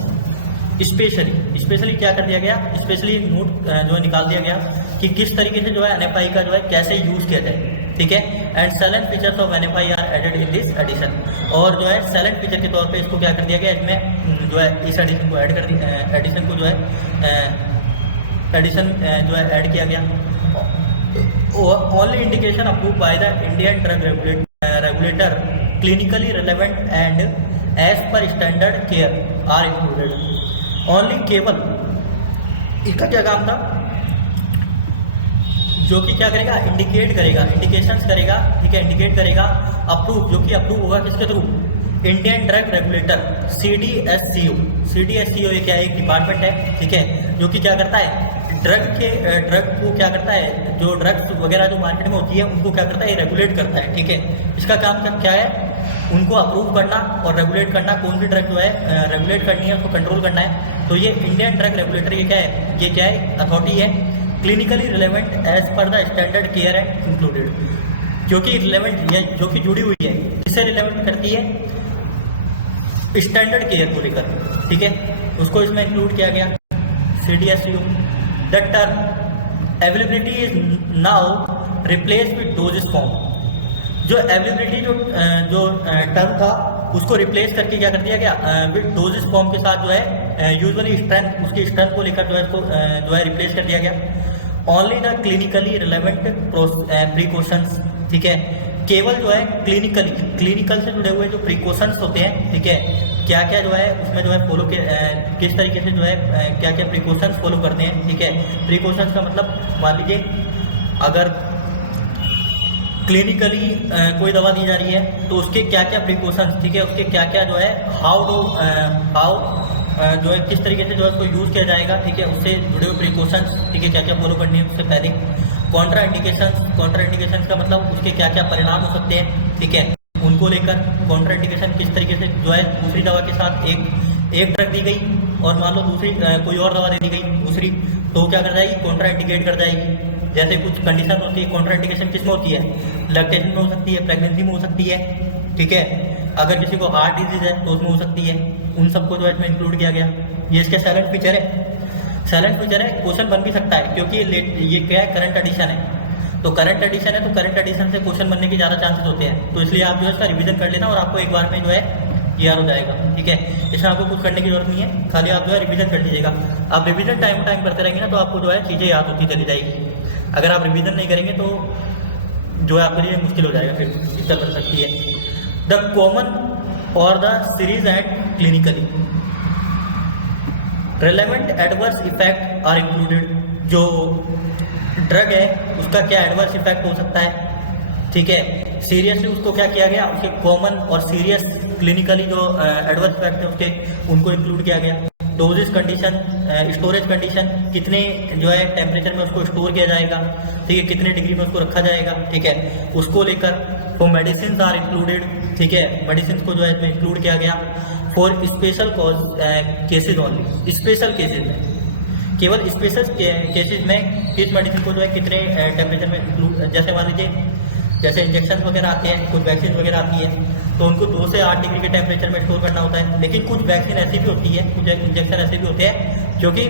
specially क्या कर दिया गया, स्पेशली नोट जो है निकाल दिया गया कि किस तरीके से जो है NFI का जो है कैसे यूज किया जाए, ठीक है। And silent features of NFI are added in this edition, और जो है साइलेंट फीचर के तौर पे इसको क्या कर दिया गया, इसमें जो है इस एडिशन को ऐड कर दिया, एडिशन को जो है एडिशन जो है ऐड किया गया। Only indication approve by the Indian drug regulator clinically relevant and as per standard care are included. Only केवल इसका क्या काम था, जो कि क्या करेगा, इंडिकेट करेगा, इंडिकेशंस करेगा, ठीक है, इंडिकेट करेगा, अप्रूव, जो कि अप्रूव होगा किसके through, Indian drug regulator CDSCO ये क्या है, एक डिपार्टमेंट है, ठीक है, जो कि क्या करता है, ड्रग को क्या करता है, जो ड्रग्स वगैरह जो मार्केट में होती है उनको क्या करता है, रेगुलेट करता है, ठीक है। इसका काम क्या है, उनको अप्रूव करना और रेगुलेट करना, कौन सी ड्रग जो है रेगुलेट करनी है, उसको कंट्रोल करना है। तो ये इंडियन ड्रग रेगुलेटर ये क्या है, अथॉरिटी है, clinically relevant as per the standard care and included, जो कि रिलेवेंट है, जो कि जुड़ी हुई है, किससे रिलेवेंट करती है, स्टैंडर्ड केयर को लेकर, ठीक है, उसको इसमें इंक्लूड किया गया। CDSCO the term availability is now replace with doses form, जो अवेलेबिलिटी जो टर्म था उसको रिप्लेस करके क्या कर दिया गया, विद डोजेस फॉर्म के साथ जो है यूजुअली स्ट्रेंथ, उसकी स्ट्रेंथ को लेकर जो है इसको जो है रिप्लेस कर दिया गया। Only the clinically relevant precautions, ठीक है, केवल जो है क्लिनिकल से जुड़े हुए जो प्रिकॉशंस होते हैं, ठीक है, क्या क्या जो है उसमें जो है फॉलो किस तरीके से जो है क्या क्या प्रिकॉशंस फॉलो करते हैं, ठीक है। प्रिकॉशंस का मतलब मान लीजिए अगर क्लिनिकली कोई दवा दी जा रही है तो उसके क्या क्या प्रिकॉशंस, ठीक है, उसके क्या क्या जो है हाउ जो है किस तरीके से जो है उसको यूज़ किया जाएगा, ठीक है, उससे जुड़े हुए प्रिकॉशंस, ठीक है, क्या क्या फॉलो करनी है उससे पहले। कॉन्ट्रा इंडिकेशंस का मतलब उसके क्या क्या परिणाम हो सकते हैं, ठीक है, उनको लेकर। कॉन्ट्रा इंडिकेशन किस तरीके से जो है दूसरी दवा के साथ एक ड्रग दी गई और मान लो दूसरी कोई और दवा दे दी गई दूसरी, तो क्या कर जाएगी, कॉन्ट्रा इंडिकेट कर जाएगी। जैसे कुछ कंडीशन होती है, कॉन्ट्रा इंडिकेशन किस में होती है, लैक्टेशन में हो सकती है, प्रेगनेंसी में हो सकती है, ठीक है, अगर किसी को हार्ट डिजीज है तो उसमें हो सकती है, उन सबको जो है इसमें इंक्लूड किया गया। ये इसके साइलेंट फीचर है, क्वेश्चन बन भी सकता है क्योंकि ये क्या है, करंट एडिशन है। तो करंट एडिशन है तो करंट एडिशन से क्वेश्चन बनने के ज़्यादा चांसेस होते हैं, तो इसलिए आप जो है इसका रिवीजन कर लेना और आपको एक बार में जो है याद हो जाएगा। ठीक है, इसमें आपको कुछ करने की जरूरत नहीं है, खाली आप जो है रिवीजन कर लीजिएगा। आप रिवीजन टाइम टाइम करते रहेंगे ना तो आपको जो है चीज़ें याद होती चली जाएगी। अगर आप रिवीजन नहीं करेंगे तो जो है आपके लिए मुश्किल हो जाएगा, फिर दिक्कत बन सकती है। द कॉमन और the series and clinically relevant adverse effect are included. जो ड्रग है उसका क्या एडवर्स इफेक्ट हो सकता है, ठीक है, सीरियसली उसको क्या किया गया, उसके कॉमन और सीरियस क्लिनिकली जो एडवर्स इफेक्ट है उसके उनको इंक्लूड किया गया। डोजेस कंडीशन, स्टोरेज कंडीशन, कितने जो है टेम्परेचर में उसको स्टोर किया जाएगा, ठीक है, कितने डिग्री में उसको रखा जाएगा, ठीक है, उसको लेकर। तो मेडिसिन आर इंक्लूडेड, ठीक है, मेडिसिन को जो है इसमें इंक्लूड किया गया। For special cause cases only, special cases में, केवल स्पेशल केसेज में किस मेडिसिन को जो है कितने टेम्परेचर में इंक्लूड, जैसे मान लीजिए जैसे इंजेक्शन वगैरह आते हैं, कुछ वैक्सीन वगैरह आती है तो उनको 2 से 8 डिग्री के टेम्परेचर में स्टोर करना होता है। लेकिन कुछ वैक्सीन ऐसी भी होती है, कुछ इंजेक्शन ऐसे भी होते हैं जो कि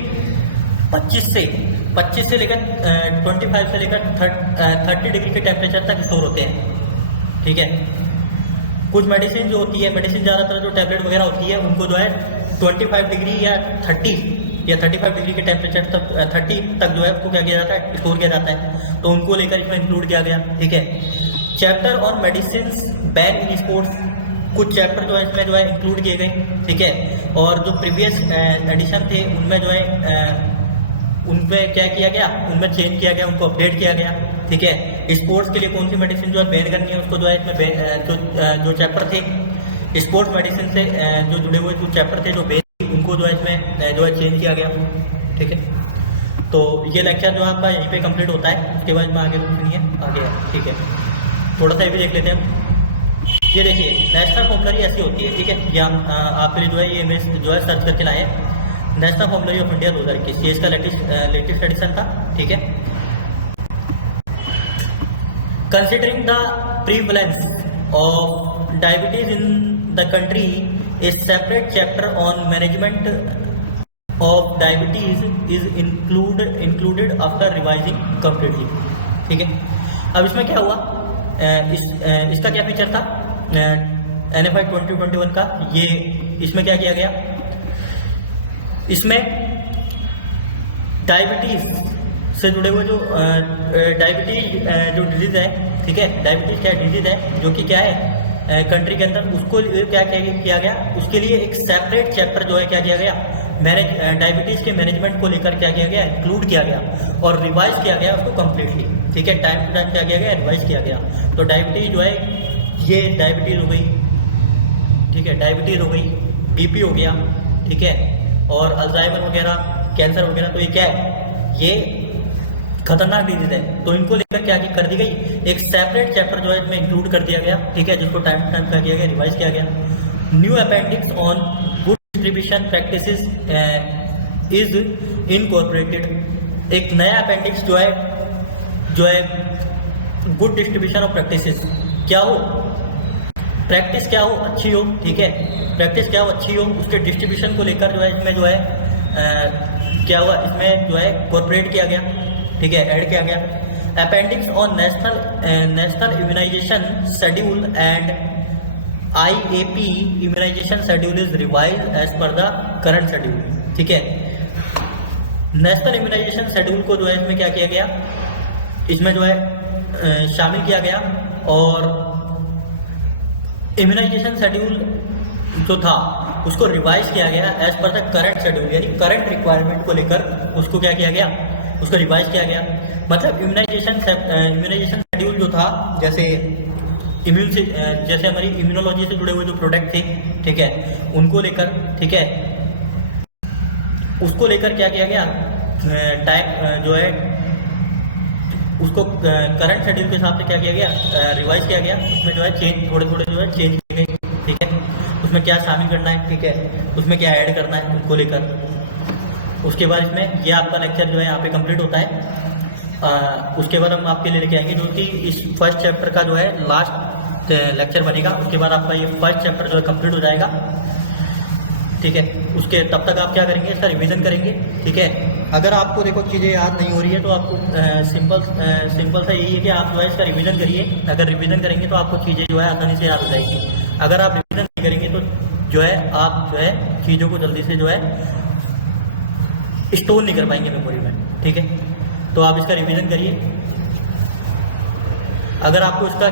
25 से लेकर 25 से लेकर 30 डिग्री के टेम्परेचर तक स्टोर होते हैं, ठीक है। कुछ मेडिसिन जो होती है, मेडिसिन ज़्यादातर जो टैबलेट वगैरह होती है उनको जो है 25 डिग्री या 35 डिग्री के टेम्परेचर तक 30 तक जो है उसको क्या किया जाता है, स्टोर किया जाता है, तो उनको लेकर इसमें इंक्लूड किया गया, ठीक है। Chapter on medicine ban in sports, कुछ चैप्टर जो है इसमें जो है इंक्लूड किए गए, ठीक है। और जो प्रीवियस एडिशन थे उनमें जो है उनमें क्या किया गया, उनमें चेंज किया गया, उनको अपडेट किया गया, ठीक है। स्पोर्ट्स के लिए कौन सी मेडिसिन जो है बैन करनी है उसको जो है इसमें जो चैप्टर थे स्पोर्ट्स मेडिसिन से जो जुड़े हुए जो चैप्टर थे जो बैन, उनको जो है इसमें जो है चेंज किया गया, ठीक है। तो ये लेक्चर जो आपका यहीं पे कंप्लीट होता है, उसके बाद में आगे कुछ नहीं है, आगे है, ठीक है। थोड़ा सा ये भी देख लेते हैं। ये देखिए नेशनल फॉर्मुलरी ऐसी होती है, ठीक है, ये हम आपके लिए जो है ये इमेज जो है सर्च करके लाए हैं। नेशनल फॉर्मुलरी ऑफ इंडिया 2021, ये इसका लेटेस्ट एडिशन था, ठीक है। Considering the prevalence of diabetes in the country, a separate chapter on management of diabetes is included after revising completely, ठीक है। अब इसमें क्या हुआ, इसका क्या फीचर था NFI 2021 का, ये इसमें क्या किया गया, इसमें डायबिटीज से जुड़े हुए जो डायबिटीज जो डिजीज है, ठीक है, डायबिटीज क्या डिजीज है जो कि क्या है कंट्री के अंदर, उसको क्या किया गया, उसके लिए एक सेपरेट चैप्टर जो है क्या किया गया, डायबिटीज के मैनेजमेंट को लेकर क्या किया गया, इंक्लूड किया गया और रिवाइज किया गया उसको कम्प्लीटली, ठीक है। टाइम टू टाइम क्या किया गया, रिवाइज किया गया। तो डायबिटीज जो है ये डायबिटीज हो गई, ठीक है, डायबिटीज हो गई, BP हो गया, ठीक है, और अल्जाइमर वगैरह, कैंसर वगैरह, तो ये क्या है, ये खतरनाक डिजीज है। तो इनको लेकर क्या कर दी गई, एक सेपरेट चैप्टर जो है इसमें इंक्लूड कर दिया गया, ठीक है, जिसको टाइम टू टाइम क्या किया गया, रिवाइज किया गया। New appendix on good distribution practices is incorporated, एक नया अपेंडिक्स जो है गुड डिस्ट्रीब्यूशन ऑफ प्रैक्टिसेस, क्या हो, प्रैक्टिस क्या हो, अच्छी हो, ठीक है, प्रैक्टिस क्या हो, अच्छी हो, उसके डिस्ट्रीब्यूशन को लेकर जो है इसमें जो है क्या हुआ, इसमें जो है कॉर्पोरेट किया गया, ठीक है, ऐड किया गया। Appendix on national immunization schedule and IAP immunization schedule is revise as per the current schedule, ठीक है। नेशनल इम्यूनाइजेशन शेड्यूल को जो है इसमें क्या किया गया, इसमें जो है शामिल किया गया और इम्यूनाइजेशन शेड्यूल जो था उसको रिवाइज किया गया as per the current schedule, यानी करंट रिक्वायरमेंट को लेकर उसको क्या किया गया, उसको रिवाइज किया गया। मतलब इम्यूनाइजेशन शेड्यूल जो था, जैसे जैसे हमारी इम्यूनोलॉजी से जुड़े हुए जो प्रोडक्ट थे, ठीक है, उनको लेकर, ठीक है, उसको लेकर क्या किया गया, टाइप जो है उसको करंट शेड्यूल के हिसाब से क्या किया गया, रिवाइज किया गया। उसमें जो है चेंज थोड़े जो है चेंज किए गए, ठीक है, उसमें क्या शामिल करना है, ठीक है, उसमें क्या ऐड करना है उनको लेकर। उसके बाद इसमें ये आपका लेक्चर जो है यहाँ पे कंप्लीट होता है। उसके बाद हम आपके लिए लेके आएंगे जो कि इस फर्स्ट चैप्टर का जो है लास्ट लेक्चर बनेगा। उसके बाद आपका ये फर्स्ट चैप्टर जो है कंप्लीट हो जाएगा, ठीक है। ठीक है। उसके तब तक आप क्या करेंगे, इसका रिवीजन करेंगे, ठीक है। अगर आपको देखो चीज़ें याद नहीं हो रही है तो आपको सिंपल सा यही है कि आप जो है इसका रिवीजन करिए। अगर रिवीजन करेंगे तो आपको चीज़ें जो है आसानी से याद हो जाएगी। अगर आप रिवीजन नहीं करेंगे तो जो है आप जो है चीज़ों को जल्दी से जो है स्टोर नहीं कर पाएंगे मेमोरी में, ठीक है। तो आप इसका रिवीजन करिए। अगर आपको इसका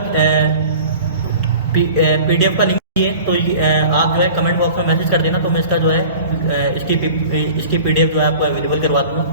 PDF का लिंक चाहिए तो आप जो है कमेंट बॉक्स में मैसेज कर देना, तो मैं इसका जो है इसकी PDF जो है आपको अवेलेबल करवा दूँगा।